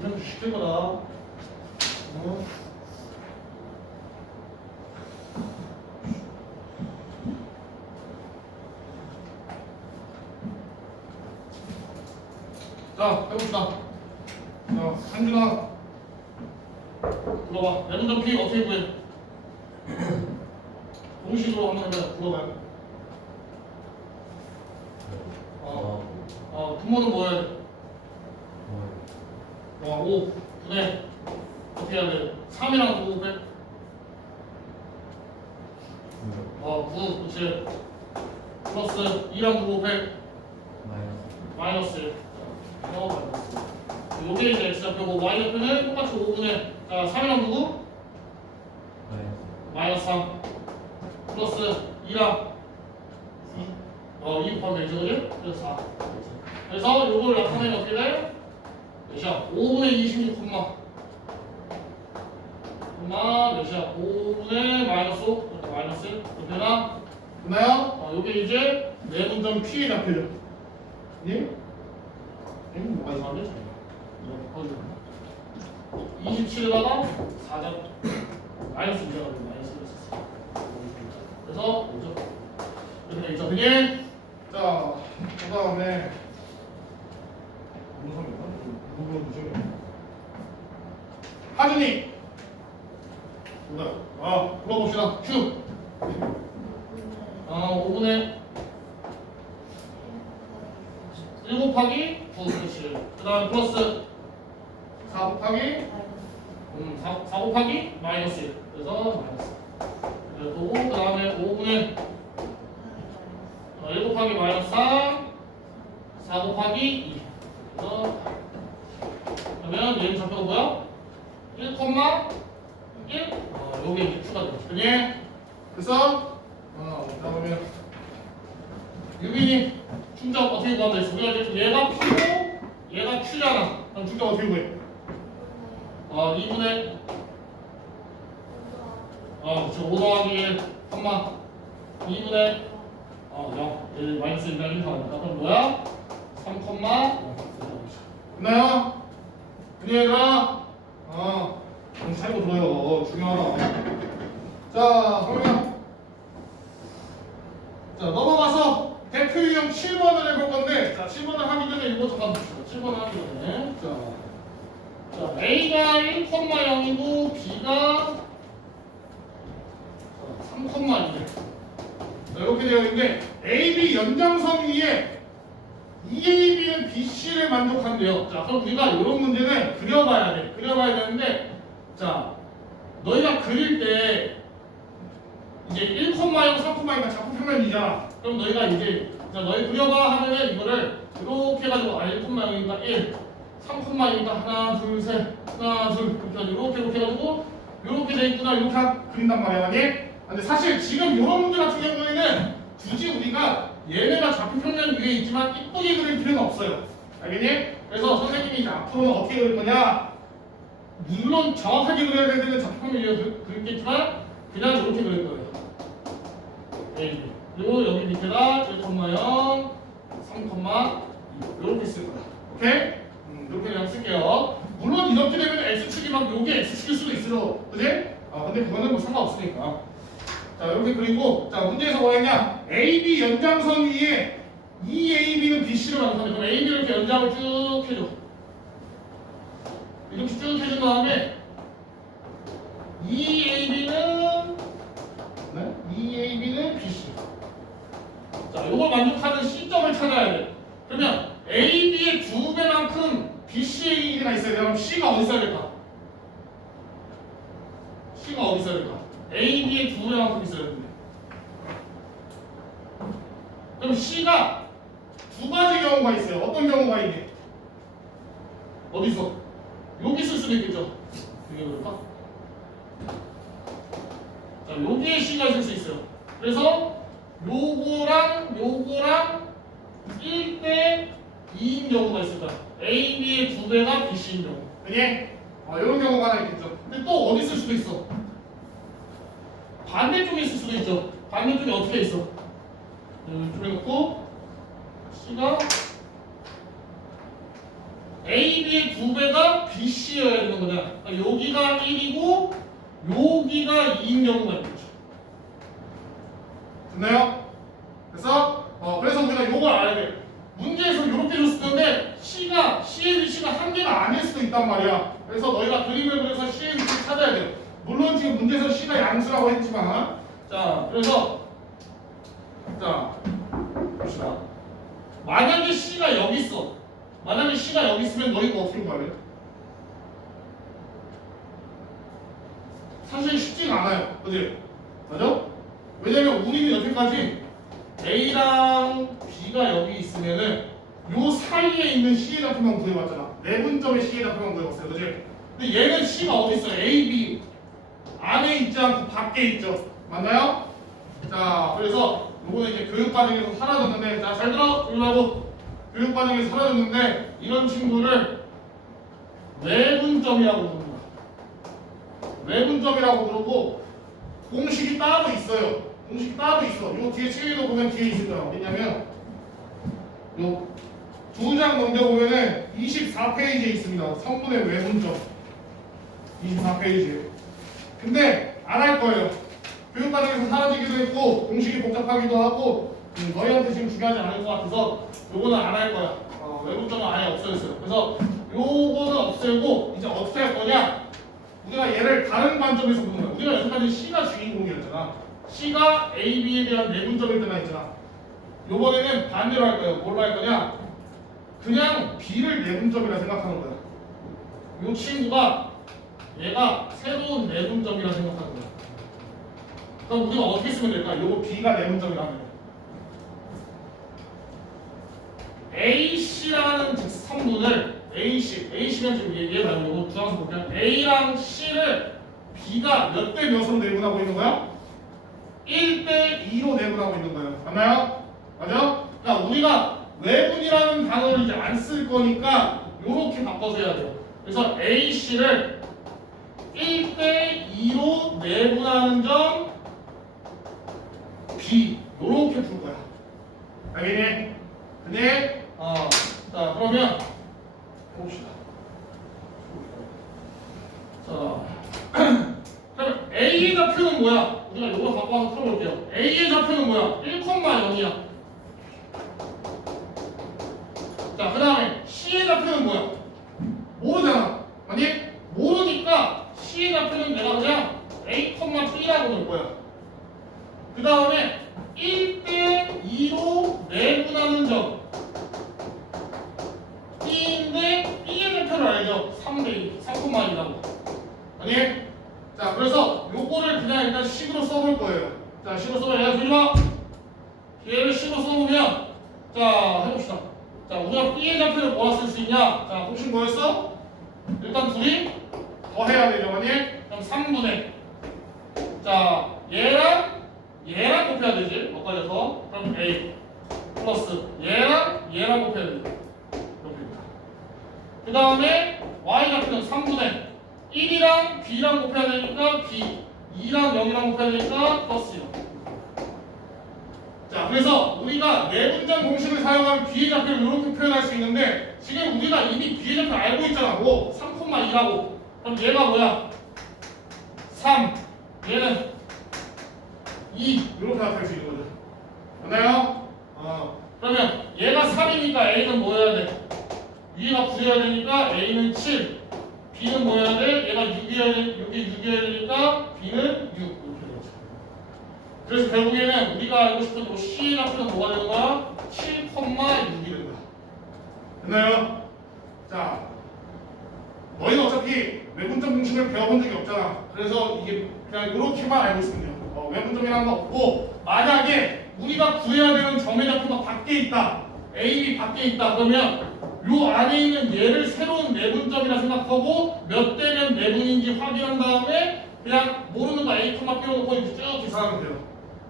그냥 시킬 거다. 자, 해봅시다. 자, 한준아, 불러봐. 레몬전 P 어떻게 구해? 공식으로 한번 해봐. 불러봐요. 분모는 뭐 해야 돼? 5 분의 어떻게 해야 돼? 3이랑 9 곱해? 9 그치? 플러스 2랑 9 곱해? 마이너스 1. 요게 이제 X좌표고 Y좌표는 똑같이 5분의 자 3이랑 9 마이너스 3 플러스 2랑 2 곱하면 되죠 그지? 그래서 4 그래서 요걸 나타내면 어떻게 돼? 몇이야? 5분의 26 콤마 몇이야? 5분의 마이너스 5 이렇게 마이너스 이렇게 되나? 되나요? 요게 이제 내분점 P의 좌표죠 예? 이건 뭐가 이상한데? 27에다가 4점 마이너스 2가 되고 마이너스 4 그래서 5점 이렇게 되겠죠 그게 자 그 다음에 하준이 불러봅시다 Q 5분의 1 곱하기 9 그렇지 그 다음 플러스 4 곱하기 4 곱하기 마이너스 1 그래서 마이너스 그리고 그 다음에 5분의 1 곱하기 마이너스 4 곱하기 2 그래서 그러면 얘는 좌표가 뭐야? 1, 1 요게 이제 Q가 되죠 그니? 그래서 그러면 유빈이 충전 어떻게 구한다 했어? 우리가 이제 얘가 P고 얘가 Q잖아 그럼 충전 어떻게 구해? 2분의 그쵸 5 더하기 1 2분의 0 마이너스 1이랑 1 더하니까 그럼 뭐야? 3 됐나요? 그니 얘들아 살고 들어요 중요하다 자 그러면 자 넘어가서 대표 유형 7번을 해볼 건데 자 7번을 하기 전에 이거 잠깐 봅시다 7번을 하기 전에 자 A가 1,0이고 B가 3,2 이렇게 되어 있는데 AB 연장선 위에 EAB는 BC를 만족한대요. 자, 그럼 우리가 이런 문제는 그려봐야 돼. 그려봐야 되는데, 자, 너희가 그릴 때 이제 1,0, 3,2가 자꾸 평면이잖아. 그럼 너희가 이제 자, 너희 그려봐 하면은 이거를 이렇게 해가지고 1,0이니까 1, 3,2니까 하나, 둘, 셋, 하나, 둘 이렇게 해가지고 이렇게 돼 있구나 이렇게 그린단 말이야, 아니? 근데 사실 지금 이런 문제 같은 경우에는 굳이 우리가 얘네가 좌표 평면 위에 있지만 이쁘게 그릴 필요는 없어요. 알겠니? 그래서 선생님이 이제 앞으로는 어떻게 그릴 거냐? 물론 정확하게 그려야 될 때는 좌표 평면 위에 그리겠지만 그냥 이렇게 그릴 거예요. 네. 그리고 여기 밑에다 1,0, 3,2 이렇게 쓸 거야. 오케이? 이렇게 그냥 쓸게요. 물론 이렇게 되면 x축이 막 요게 x축일 수도 있어요. 그지? 근데 그거는 뭐 상관없으니까. 자, 이렇게 그리고, 자, 문제에서 뭐 했냐? AB 연장선 위에 EAB는 BC를 만들면, 그럼 AB를 이렇게 연장을 쭉 해줘. 이렇게 쭉 해준 다음에, EAB는 BC. 자, 요걸 만족하는 C점을 찾아야 돼. 그러면 AB의 2배만큼 BCA가 있어야 돼. 그럼 C가 어디 있어야 될까? C가 어디 있어야 될까? AB의 2배만큼 있어야 되는데. 그럼 C가 두 가지 경우가 있어요. 어떤 경우가 있니? 어디 있어? 여기 있을 수도 있겠죠? 여기 그럴까? 자, 여기에 C가 있을 수 있어요. 그래서 요거랑 1대 2인 경우가 있을 거야. AB의 2배가 BC인 경우. 그니? 이런 경우가 하나 있겠죠. 근데 또 어디 있을 수도 있어? 반대쪽에 있을 수도 있죠. 반대쪽에 어떻게 있어? 이쪽에 놓고 C가 AB의 2배가 BC여야 되는 거냐. 그러니까 여기가 1이고 여기가 2인 경우가 있겠죠. 됐나요? 그래서 우리가 요걸 알아야 돼. 문제에서 이렇게 줬을 텐데 C의 위치가 한 개가 아닐 수도 있단 말이야. 그래서 너희가 그림을 그려서 C의 위치를 찾아야 돼. 물론 지금 문제에서 C가 양수라고 했지만, 자, 그래서 자, 봅시다. 만약에 C가 여기 있어. 만약에 C가 여기 있으면 너희가 어떻게 구할래? 사실 쉽지가 않아요. 그지? 맞아? 왜냐면 우리는 여태까지 A랑 B가 여기 있으면은 요 사이에 있는 C의 좌표만 구해봤잖아. 내분점의 C의 좌표만 구해봤어요. 그지? 근데 얘는 C가 어디 있어? A, B 안에 있지 않고 밖에 있죠. 맞나요? 자, 그래서 요거는 이제 교육 과정에서 사라졌는데, 자, 잘 들어. 조용하고. 교육 과정에서 사라졌는데 이런 친구를 외분점이라고 부릅니다. 외분점이라고 부르고 공식이 따로 있어요. 공식이 따로 있어. 요 뒤에 책에도 보면 뒤에 있을 거야. 어디냐면 요 두 장 넘겨보면은 24페이지에 있습니다. 성분의 외분점 24페이지에. 근데 안 할 거예요. 교육 과정에서 사라지기도 했고 공식이 복잡하기도 하고 너희한테 지금 중요하지 않을 것 같아서 요거는 안 할 거야. 외분점은 아예 없어졌어요. 그래서 요거는 없애고 이제 어떻게 할 거냐? 우리가 얘를 다른 관점에서 보는 거야. 우리가 여태까지 C가 주인공이었잖아. C가 A, B에 대한 내분점일 때나 있잖아. 요번에는 반대로 할 거예요. 뭘로 할 거냐? 그냥 B를 내분점이라 생각하는 거야. 요 친구가 얘가 새로운 내분점이라 생각하는 거야. 그럼 우리가 어떻게 쓰면 될까? 요거 B가 내분점이라면 AC라는 성분을 A면 지금 얘 말고 요거 주황색 볼게요. A랑 C를 B가 몇 대 몇으로 내분하고 있는 거야? 1대 2로 내분하고 있는 거예요. 맞나요? 맞아? 그러니까 우리가 외분이라는 단어를 이제 안 쓸 거니까 요렇게 바꿔서 해야 돼요. 그래서 AC를 1대 2로 내분하는 점 B 요렇게 풀 거야. 알겠니? 근데 자, 그러면 봅시다. 자, 그럼 A의 좌표는 뭐야? 우리가 이거 바꿔서 풀어볼게요. A의 좌표는 뭐야? 1,0이야. 자, 그 다음에 C의 좌표는 뭐야? 모르잖아. 아니? 모르니까 C의 좌표는 내가 그냥 A,B라고 넣을 거야. 그 다음에 1대 2로 내분하는 점 B인데 B의 좌표를 알죠? 3대 2, 3,2라고. 아니? 자, 그래서 요거를 그냥 일단 식으로 써볼 거예요. 자, 식으로 써봐. 얘가 들리마? 얘를 식으로 써보면, 자, 해봅시다. 자, 우리가 B의 좌표를 뭐라 쓸 수 있냐? 자, 공식 뭐였어? 일단 둘이 더해야 되죠, 아니? 그럼 3분의. 자, 얘랑 곱해야 되지. 엇갈려서. 그럼 A 플러스 얘랑 곱해야 되지. 그 다음에 Y 좌표는 3분의 1이랑 B랑 곱해야 되니까 B, 2랑 0이랑 곱해야 되니까 플러스 0. 자, 그래서 우리가 내분점 공식을 사용하면 B의 좌표를 이렇게 표현할 수 있는데 지금 우리가 이미 B의 좌표 알고 있잖아. 뭐 3,2라고. 그럼 얘가 뭐야? 3, 얘는 2 이렇게 나타낼 수 있는 거죠. 맞나요? 그러면 얘가 3이니까 A는 뭐 해야 돼? 위가 9여야 되니까 A는 7, B는 뭐 해야 돼? 얘가 6이어야 되니까 B는 6 이렇게 되죠. 그래서 결국에는 우리가 알고 싶은 C 값은 뭐가 되는 거야? 7,6이 되는 거야. 됐나요? 자, 너희는 어차피 외분점 공식을 배워본 적이 없잖아. 그래서 이게 그냥 이렇게만 알고 있으면 돼요. 외분점이라는 거 없고, 만약에 우리가 구해야 되는 점의 좌표가 밖에 있다, A, B 밖에 있다 그러면 요 안에 있는 얘를 새로운 내분점이라 생각하고 몇 대면 내분인지 확인한 다음에 그냥 모르는 거 A, B로 놓고 이렇게 쭉 계산하면 돼요.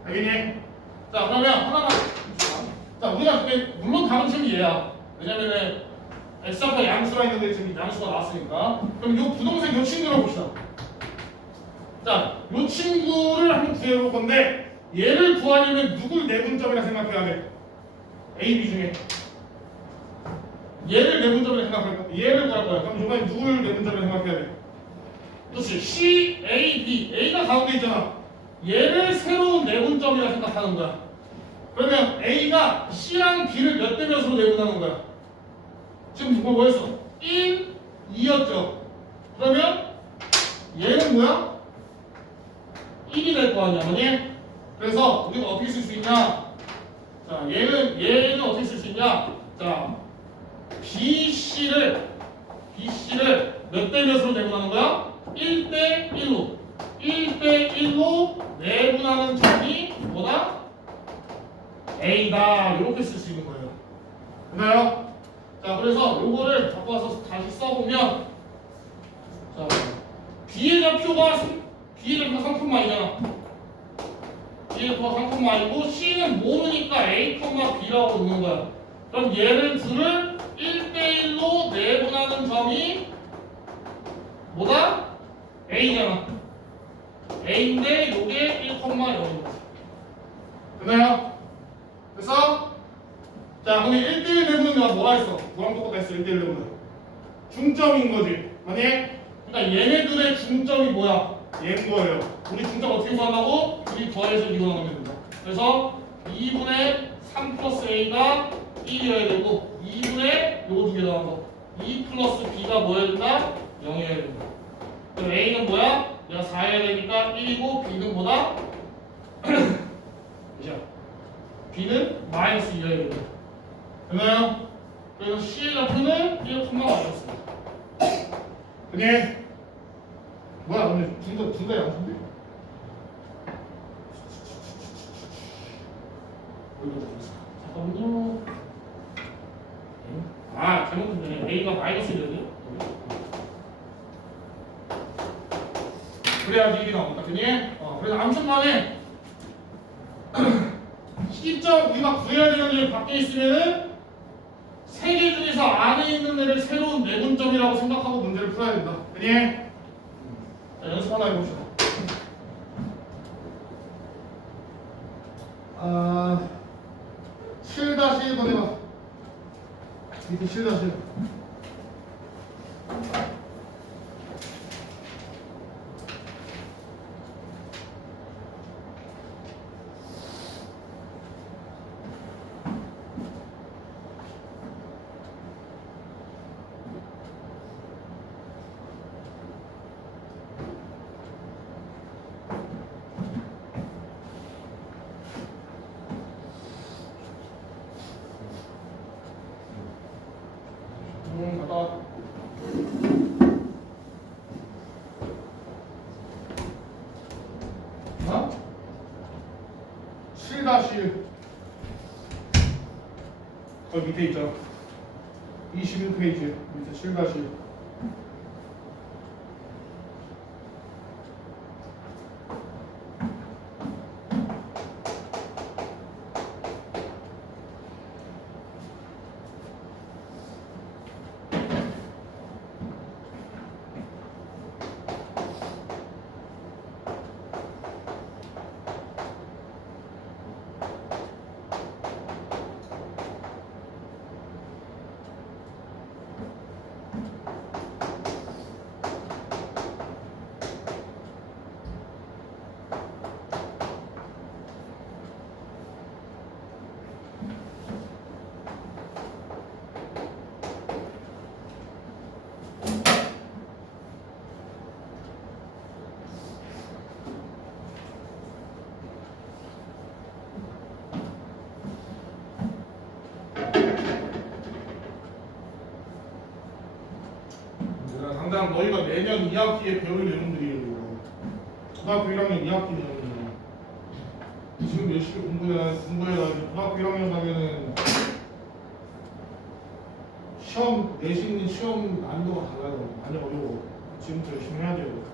알겠니? 자, 그러면 하나만. 자, 우리가 물론 다른 셈이 얘야. 왜냐면은 X좌표 양수가 있는데 지금 양수가 나왔으니까. 그럼 요 부동생 요 친구를 봅시다. 자, 요 친구를 한번 구해볼 건데 얘를 구하려면 누굴 내분점이라 생각해야 돼? A, B 중에 얘를 내분점이라 생각할 거야. 얘를 구할 거야. 그럼 이번에 누굴 내분점이라 생각해야 돼? 그렇지. C, A, B. A가 가운데 있잖아. 얘를 새로운 내분점이라 생각하는 거야. 그러면 A가 C랑 B를 몇 대 몇으로 내분하는 거야? 지금 뭐였어? 1, 2였죠. 그러면 얘는 뭐야? 1이 될 거 아니야, 뭐니? 그래서 우리가 어떻게 쓸 수 있냐? 자, 얘는 어떻게 쓸 수 있냐? 자, BC를 몇 대 몇으로 내분하는 거야? 1대 1로. 1대 1로 내분하는 점이 뭐다? A다. 이렇게 쓸 수 있는 거예요. 됐나요? 자, 그래서 요거를 갖고 와서 다시 써보면, 자, B의 좌표가 상품만이잖아. B의 좌표가 상품만이고 C는 모르니까 A, B라고 놓는 거야. 그럼 얘를 둘을 1대1로 내분하는 점이 뭐다? A잖아. A인데 요게 1,0인 거지. 됐나요? 그래서 자, 그럼 1대1 내분은 내가 뭐가 있어? 뭐랑 똑같다 했어, 1대1 내분은? 중점인 거지. 아니? 그러니까 얘네들의 중점이 뭐야? 얘인 거예요. 우리 중점 어떻게 구한다고? 우리 더해서 이거 나오면 된다. 그래서 2분의 3 플러스 A가 1이어야 되고 2분의 요거 두 개 더한 거 2 플러스 B가 뭐여야 된다? 0이어야 된다. 그럼 A는 뭐야? 내가 4해야 되니까 1이고 B는 뭐다? B는 마이너스 2여야 된다. 됐나요? 그래서 C의 좌표는 1,0 맞았습니다. 그게 뭐야? 오늘 둘다 양수인데? 잠깐만요. 아, 잘못했네. A가 마이너스 1이거든요. 그래야지 이게 나온다. 그니? 그래서 아무튼 간에 시점 우리가 구해야 되는 게 밖에 있으면은 세 개 중에서 안에 있는 애를 새로운 내분점이라고 생각하고 문제를 풀어야 된다. 그니? 자, 연습 하나 해봅시다. 7-1번 해봐. 밑에 7-1. 갔다. 7-1. 거기 밑에 있죠. 21페이지 밑에 7-1. 그냥 너희가 내년 2학기에 배울 내용들이에요. 이거. 고등학교 1학년 2학기 내용이에요. 지금 열심히 공부해가지고 고등학교 1학년 가면은 시험 내신 시험 난이도가 달라요. 많이 어려워. 지금부터 열심히 해야 돼요.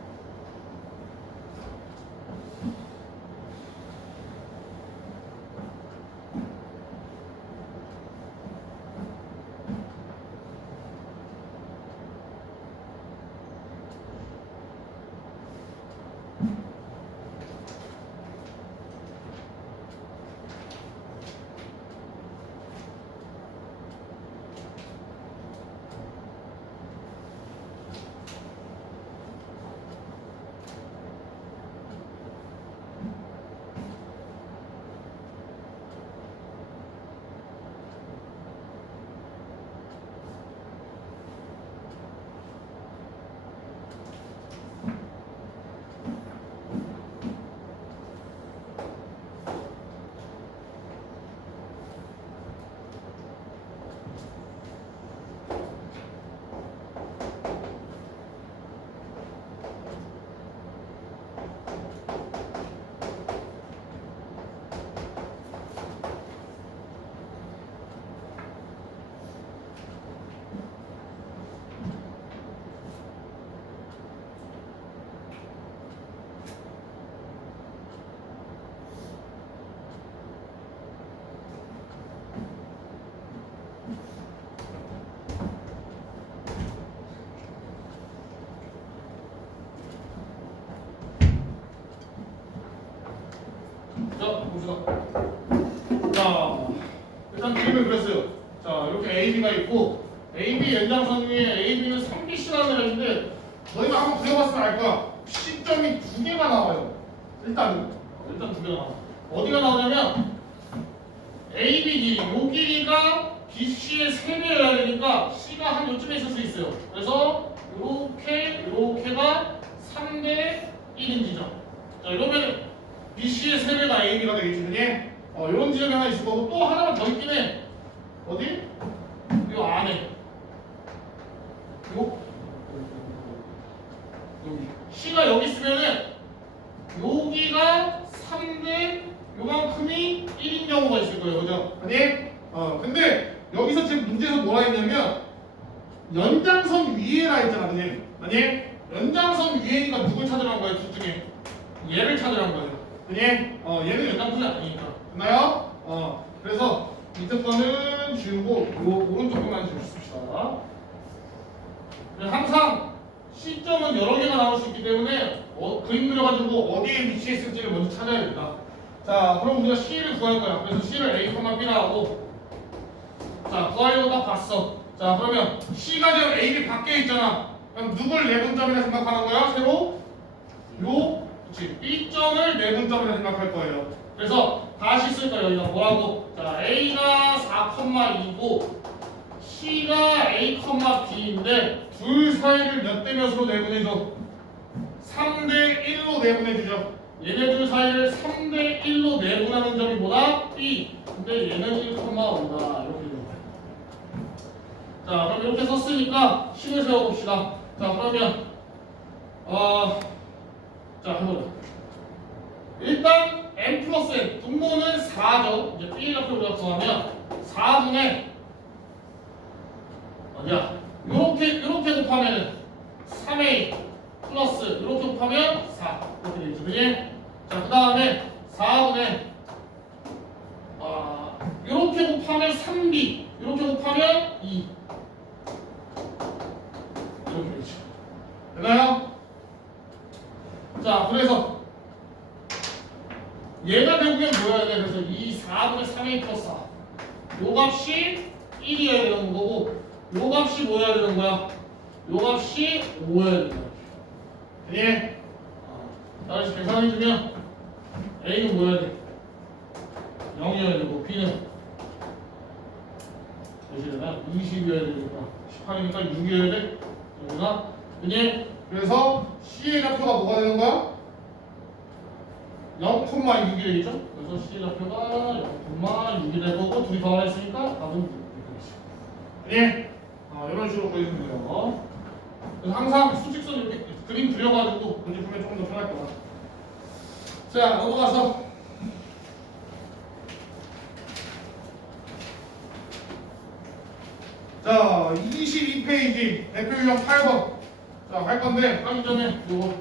자, 봅시다. 자, 일단 그림을 그렸어요. 자, 이렇게 AB가 있고 AB 연장선 위에 AB는 3BC라는 애인데 너희가 한번 그려봤으면 알 거야. 시점이 두 개가 나와요. 일단 두 개가 나와. 어디가 나오냐면 AB 길이, 요 길이가 BC의 3배여야 되니까 C가 한 요쯤에 있을 수 있어요. 그래서 요렇게가 3대 1인 지점. 자, 이러면 BC의 3배가 AB가 되겠지, 그니? 이런 지점이 하나 있을 거고 또 하나만 더 있긴 해. 어디? 요 안에. 여기. C가 여기 있으면은 여기가 3대 요만큼이 1인 경우가 있을 거예요, 그죠? 아니? 근데 여기서 지금 문제에서 뭐라 했냐면 연장선 위에라 했잖아, 그니? 아니? 연장선 위에니까 누굴 찾으라는 거예요, 둘 중에? 얘를 찾으라는 거예요. 그니? 얘는 연장선이 아니니까. 됐나요? 그래서 밑에 거는 지우고 요 오른쪽 거만 지우십시다. 항상 시점은 여러 개가 나올 수 있기 때문에 그림 그려가지고 어디에 위치했을지를 먼저 찾아야 됩니다. 자, 그럼 우리가 C를 구할 거야. 그래서 C를 A, B라 하고 자, 구하려고 딱 봤어. 자, 그러면 C가 지금 AB 밖에 있잖아. 그럼 누굴 내분점이라 생각하는 거야? 새로? 그치. B점을 내분점이라 생각할 거예요. 그래서 다시 쓸 거예요. 여기가 뭐라고? 자, A가 4,2고 C가 A, B인데 둘 사이를 몇 대 몇으로 내분해줘? 3대 1로 내분해주죠. 얘네들 사이를 3대 1로 내분하는 점이 뭐다? B. 근데 얘는 1,5다. 이렇게 돼요. 자, 그럼 이렇게 썼으니까 식을 세워봅시다. 자, 그러면 자, 해보자. 일단 n 플러스 n 분모는 4죠. 이제 b 이렇게 우리가 구하면 4분의 어디야? 요렇게 곱하면은 3a 플러스 이렇게 곱하면 4 이렇게 되겠죠. 그지? 자, 그 다음에 4분의 요렇게 곱하면 3b 이렇게 곱하면 2 이렇게 되겠죠. 되나요? 자, 그래서 얘가 결국엔 뭐여야 돼? 그래서 이 4분의 3a 플러스 4 요 값이 1이어야 되는 거고 요 값이 뭐여야 되는 거야? 요 값이 5여야 되는 거야. 예? 다시 계산해주면 A는 뭐여야 돼? 0이어야 되고 B는 몇이려나? 20이어야 되니까 18이니까 6이어야 돼? 여기가? 그니? 그래서 C의 좌표가 뭐가 되는 거야? 0,6이 되겠죠? 그래서 C의 좌표가 0,6이 될 거고 둘이 더하했으니까 답은 6이겠지. 예? 이런 식으로 보여주면 돼요. 그래서 항상 수직선 이렇게 그림 그려가지고 문제 풀면 조금 더 편할 것 같아. 자, 넘어가서 자, 22페이지 대표 유형 8번. 자, 할 건데 하기 전에 이거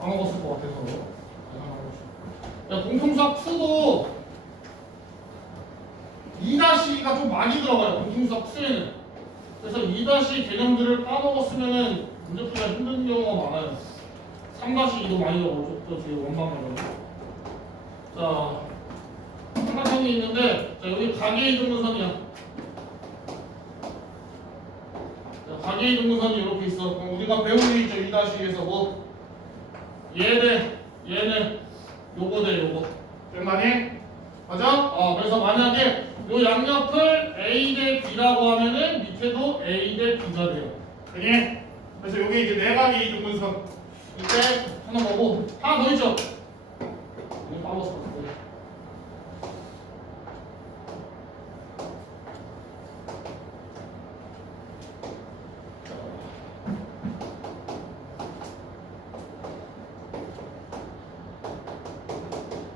안 먹었을 것 같아서. 야, 공통수학 2도 2-2가 좀 많이 들어가요. 공통수학 2에는. 그래서 2- 개념들을 까먹었으면은 문제 풀기가 힘든 경우가 많아요. 3-2도 많이 들어가죠. 저 뒤에 원방 가면. 자, 삼각형이 있는데, 자, 여기 가계의 등분선이야. 자, 가계의 등분선이 이렇게 있어. 그럼 우리가 배운 게 있죠. 2-2에서 뭐? 얘는 요거 대 요거. 됐나니? 맞아? 그래서 만약에 요 양옆을 A 대 B라고 하면은 밑에도 A 대 B가 돼요. 그니? 그래서 요게 이제 내각의 이등분선. 이때 하나 보고 하나 더 있죠? 이거 까먹었어.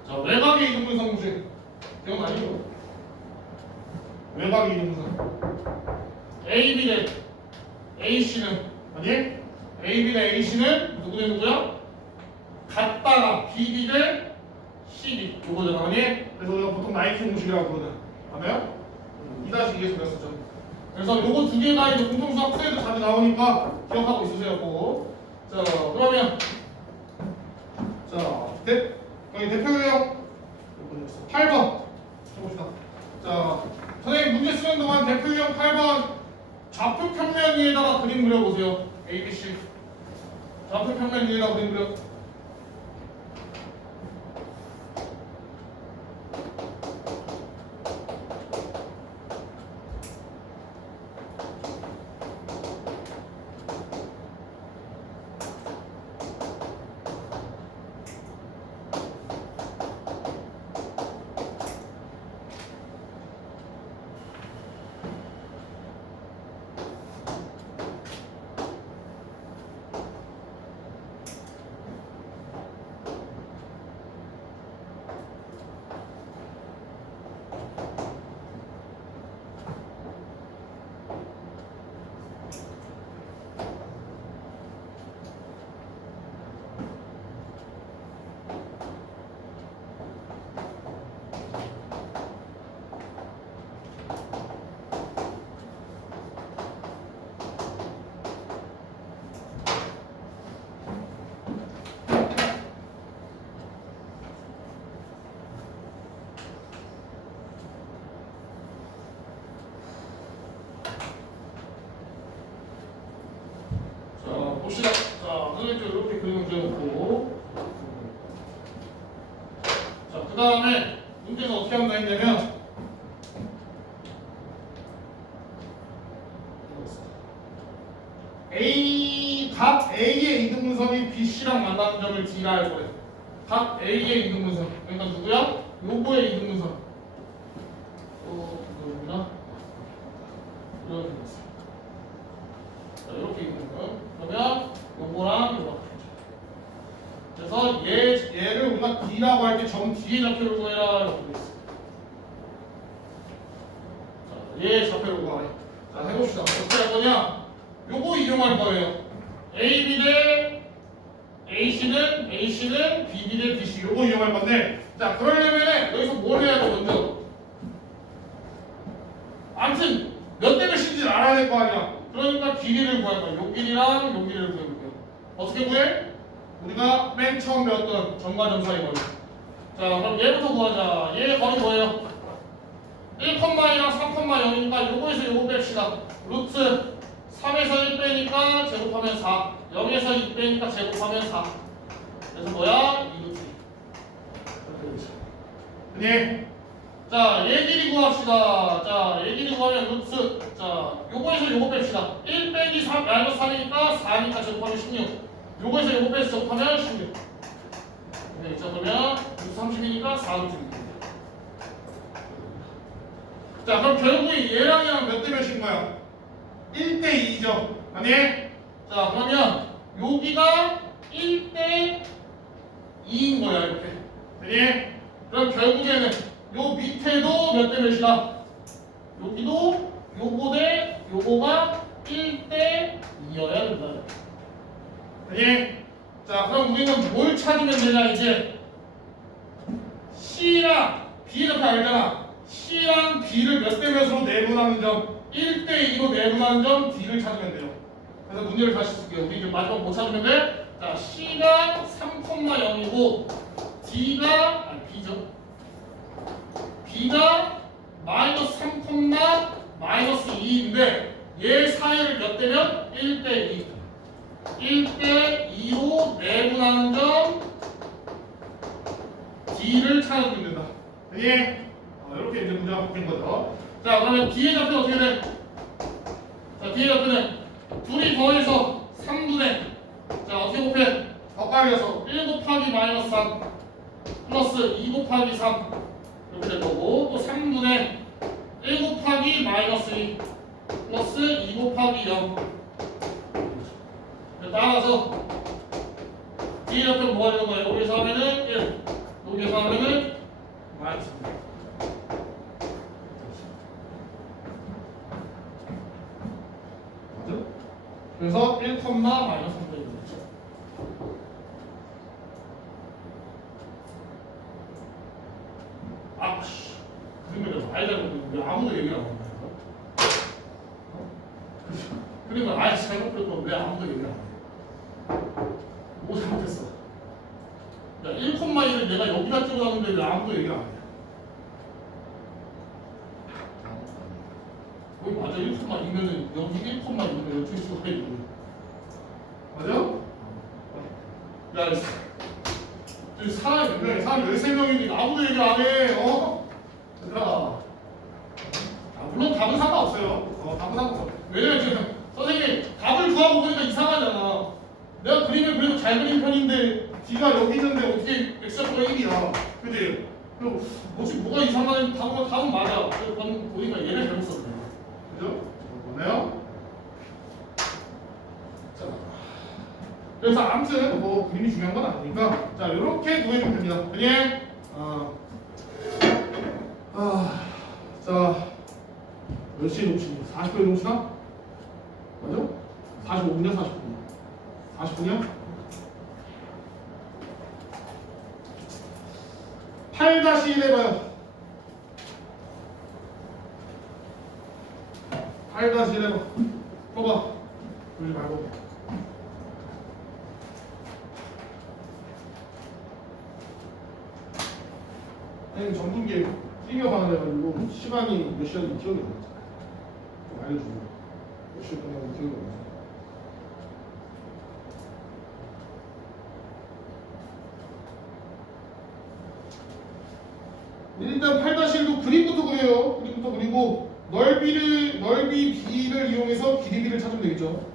자, 외곽의 이등분선 문제. 기억나니? 외곽의 이등분선. AB 대 AC는 아니? AB 대 AC는 누구 대 누구야? 같다가 BD 대 CD 요거잖아. 아니? 그래서 우리가 보통 나이키 공식이라고 그러잖아. 맞아요? 2-2에서 배웠었죠. 그래서 요거 두 개가 이제 공통수학 풀에도 자주 나오니까 기억하고 있으세요. 꼭. 자, 그러면 자, 여기 대표 유형 8번 해봅시다. 자, 선생님 문제 쓰는 동안 대표 유형 8번 좌표 평면 위에다가 그림 그려보세요. A, B, C. 좌표 평면 위에다가 그림 그려. 봅시다. 자, 선생님 이렇게 그림을 그려놓고. 자, 그 다음에 문제는 어떻게 한다 했냐면, 각 A의 이등분선이 BC랑 만나는 점을 D라 할 거예요. 각 A의 이등분선. 그러니까 누구야? 요거의 이등분선. 누구입니다? 이렇게 됐어요. 자, 이렇게 이등분선. 그러면 요거랑 요거. 그래서 얘를 우리가 D라고 할 때 점 D의 좌표를 구해라 이렇게 돼 있어. 자, 얘의 좌표를 구하래. 자, 해봅시다. 어떻게 할 거냐? 요거 이용할 거예요. AB 대 AC는 BB 대 BC. 요거 이용할 건데, 자, 그러려면 여기서 뭘 해야 돼 먼저? 아무튼 몇 대 몇인지 알아야 될 거 아니야. 그러니까 길이를 구할 거야. 요 길이랑 요 길이를 구해볼게요. 어떻게 구해? 우리가 맨 처음 배웠던 점과 점 사이 거리. 자, 그럼 얘부터 구하자. 얘 거리 뭐예요? 1,2랑 3,0이니까 요거에서 요거 뺍시다. 루트 3에서 1 빼니까 제곱하면 4. 0에서 2 빼니까 제곱하면 4. 그래서 뭐야? 2루트. 네. 자, 얘 길이 구합시다. 자, 얘 길이 구하면 루트. 자, 요거에서 요거 뺍시다. 1 빼기 3, 마이너스 3이니까 4니까 제곱하면 16. 요거에서 요거 빼서 제곱하면 16. 네, 자, 그러면 루트 30이니까 4루트. 자, 그럼 결국에 얘랑 얘랑 몇 대 몇인 거야? 1대 2죠. 아니? 자 그러면 여기가 1대 2인 거야 이렇게. 아니? 그럼 결국에는 요 밑에도 몇 대 몇이다? 여기도 요거 대 요거가 1대 2여야 된다. 아니? 자 그럼 우리는 뭘 찾으면 되냐 이제 C랑 B 이렇게 알잖아. C랑 B를 몇 대 몇으로 내분하는 점 1대 2로 내분하는 점 D를 찾으면 돼요. 그래서 문제를 다시 쓸게요. 우리 이제 마지막 못 찾으면 돼. 자 C가 3,0이고 D가 B죠. B가 마이너스 3, 마이너스 2인데 얘 사이를 몇 대면 1대 2. 1대 2로 내분하는 점 D를 찾아주면 된다. 예? 이렇게 이제 문제가 바뀐 거죠. 자, 그러면 D의 좌표는 어떻게 돼? 자, D의 좌표는 둘이 더해서 3분의 자, 어떻게 곱해? 덧갈려서 1 곱하기 마이너스 3 플러스 2 곱하기 3 이렇게 될 거고 또 3분의 1 곱하기 마이너스 2 플러스 2 곱하기 0 따라서 D의 좌표는 뭐가 되는 거예요? 여기서 하면은 1 여기서 하면은 마이너스 3 맞죠? 그래서 1, 마이너스 3가 되는 거죠. 아씨 그러면 말도 안 되는 왜 아무도 얘기를 안 하는 거야? 그러면 아예 잘못 그랬고 왜 아무도 얘기를 안 해? 뭐 잘못했어? 야 1,1을 내가 여기다 찍어놨는데 왜 아무도 얘기를 안 해? 거기 맞아 1,2면은 여기 1,2면 여기 수가 있고 맞아? 야 사람이 몇 명이야? 사람 13명이니까 아무도 얘기를 안 해. 얘들아 물론 답은 상관없어요. 답은 상관없어. 왜냐면 지금 선생님 답을 구하고 보니까 이상하잖아. 내가 그림을 그래도 잘 그린 편인데 D가 여기 있는데 어떻게 X좌표가 1이야 그치? 그리고 뭐가 이상한 답은 맞아. 그래서 보니까 얘를 잘못 썼네. 그죠? 뭐네요? 자, 그래서 아무튼 뭐 그림이 중요한 건 아니니까 자 이렇게 구해주면 됩니다. 그냥 자 몇 시에 놓치니? 40분에 놓치나? 맞아? 45분이야 40분이야? 40분이야? 8-1 해봐요. 8-1 해봐. 써봐. 그러지 말고. 선생님 전분기에 뛰며 가느라가지고 시간이 몇 시간인지 기억이 안 나죠. 좀 알려주고. 몇 시간 동안 기억이 안 나죠. 일단 8-1도 그림부터 그려요. 그림부터 그리고 넓이 B를 이용해서 길이 B를 찾으면 되겠죠.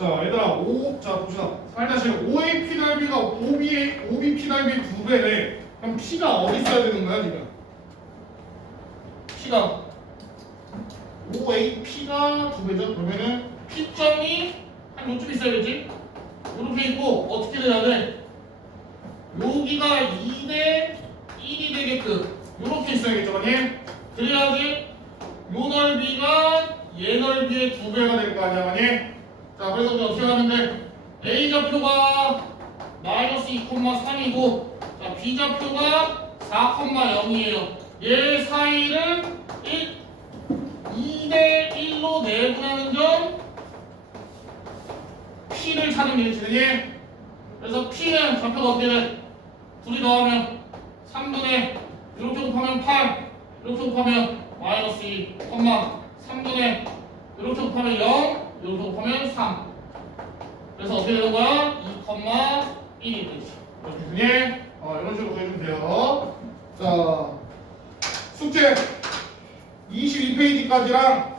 자 얘들아 자 봅시다. 살다시 5A P 달비가 5B P 달비 2배네. 그럼 P가 어디 있어야 되는 거야 지금? P가 5A P가 2배죠. 그러면은 P점이 한 요쯤 있어야겠지? 이렇게 있고 어떻게 돼야 돼? 여기가 2대 1이 되게끔 이렇게 있어야겠죠, 아니? 그래야지 요 넓이가 얘 넓이의 2배가 될 거 아니야, 아니? 자, 그래서 우리 어떻게 하면 돼? A 좌표가 마이너스 2,3이고 자, B 좌표가 4,0이에요. 얘 사이를 2대 1로 내분하는 점 P를 찾으면 되지. 그래서 P는 좌표가 어떻게 돼? 둘이 더하면 3분의 이렇게 곱하면 8 이렇게 곱하면 마이너스 2, 3분의 이렇게 곱하면 0 이렇게 곱하면 3 그래서 어떻게 되는 거야? 2,1이 되지. 이렇게 되니? 이런 식으로 해주면 돼요. 자, 숙제 22페이지까지랑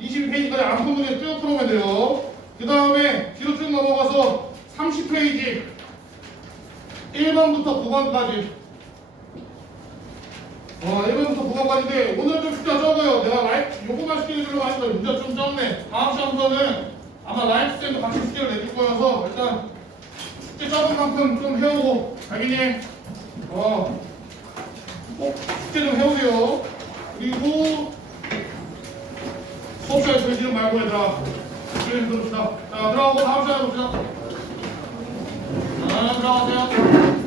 22페이지까지 안 푼 문제 쭉 풀어오면 돼요. 그 다음에 뒤로 쭉 넘어가서 30페이지 1번부터 9번까지 1번부터 9번까지인데 오늘 좀 숙제가 적어요. 내가 요거만 시켜주려고 하니까 문제가 좀 적네. 다음 시간부터는 아마 라이프쌤도 같이 숙제를 내줄 거여서 일단 숙제 적은 만큼 좀 해오고 알겠니? 꼭 숙제 좀 해오세요. 그리고 수업 시간에 들으시는 말고 얘들아 시간에 들읍시다. 자 들어가고 다음 시간에 봅시다. 들어가세요.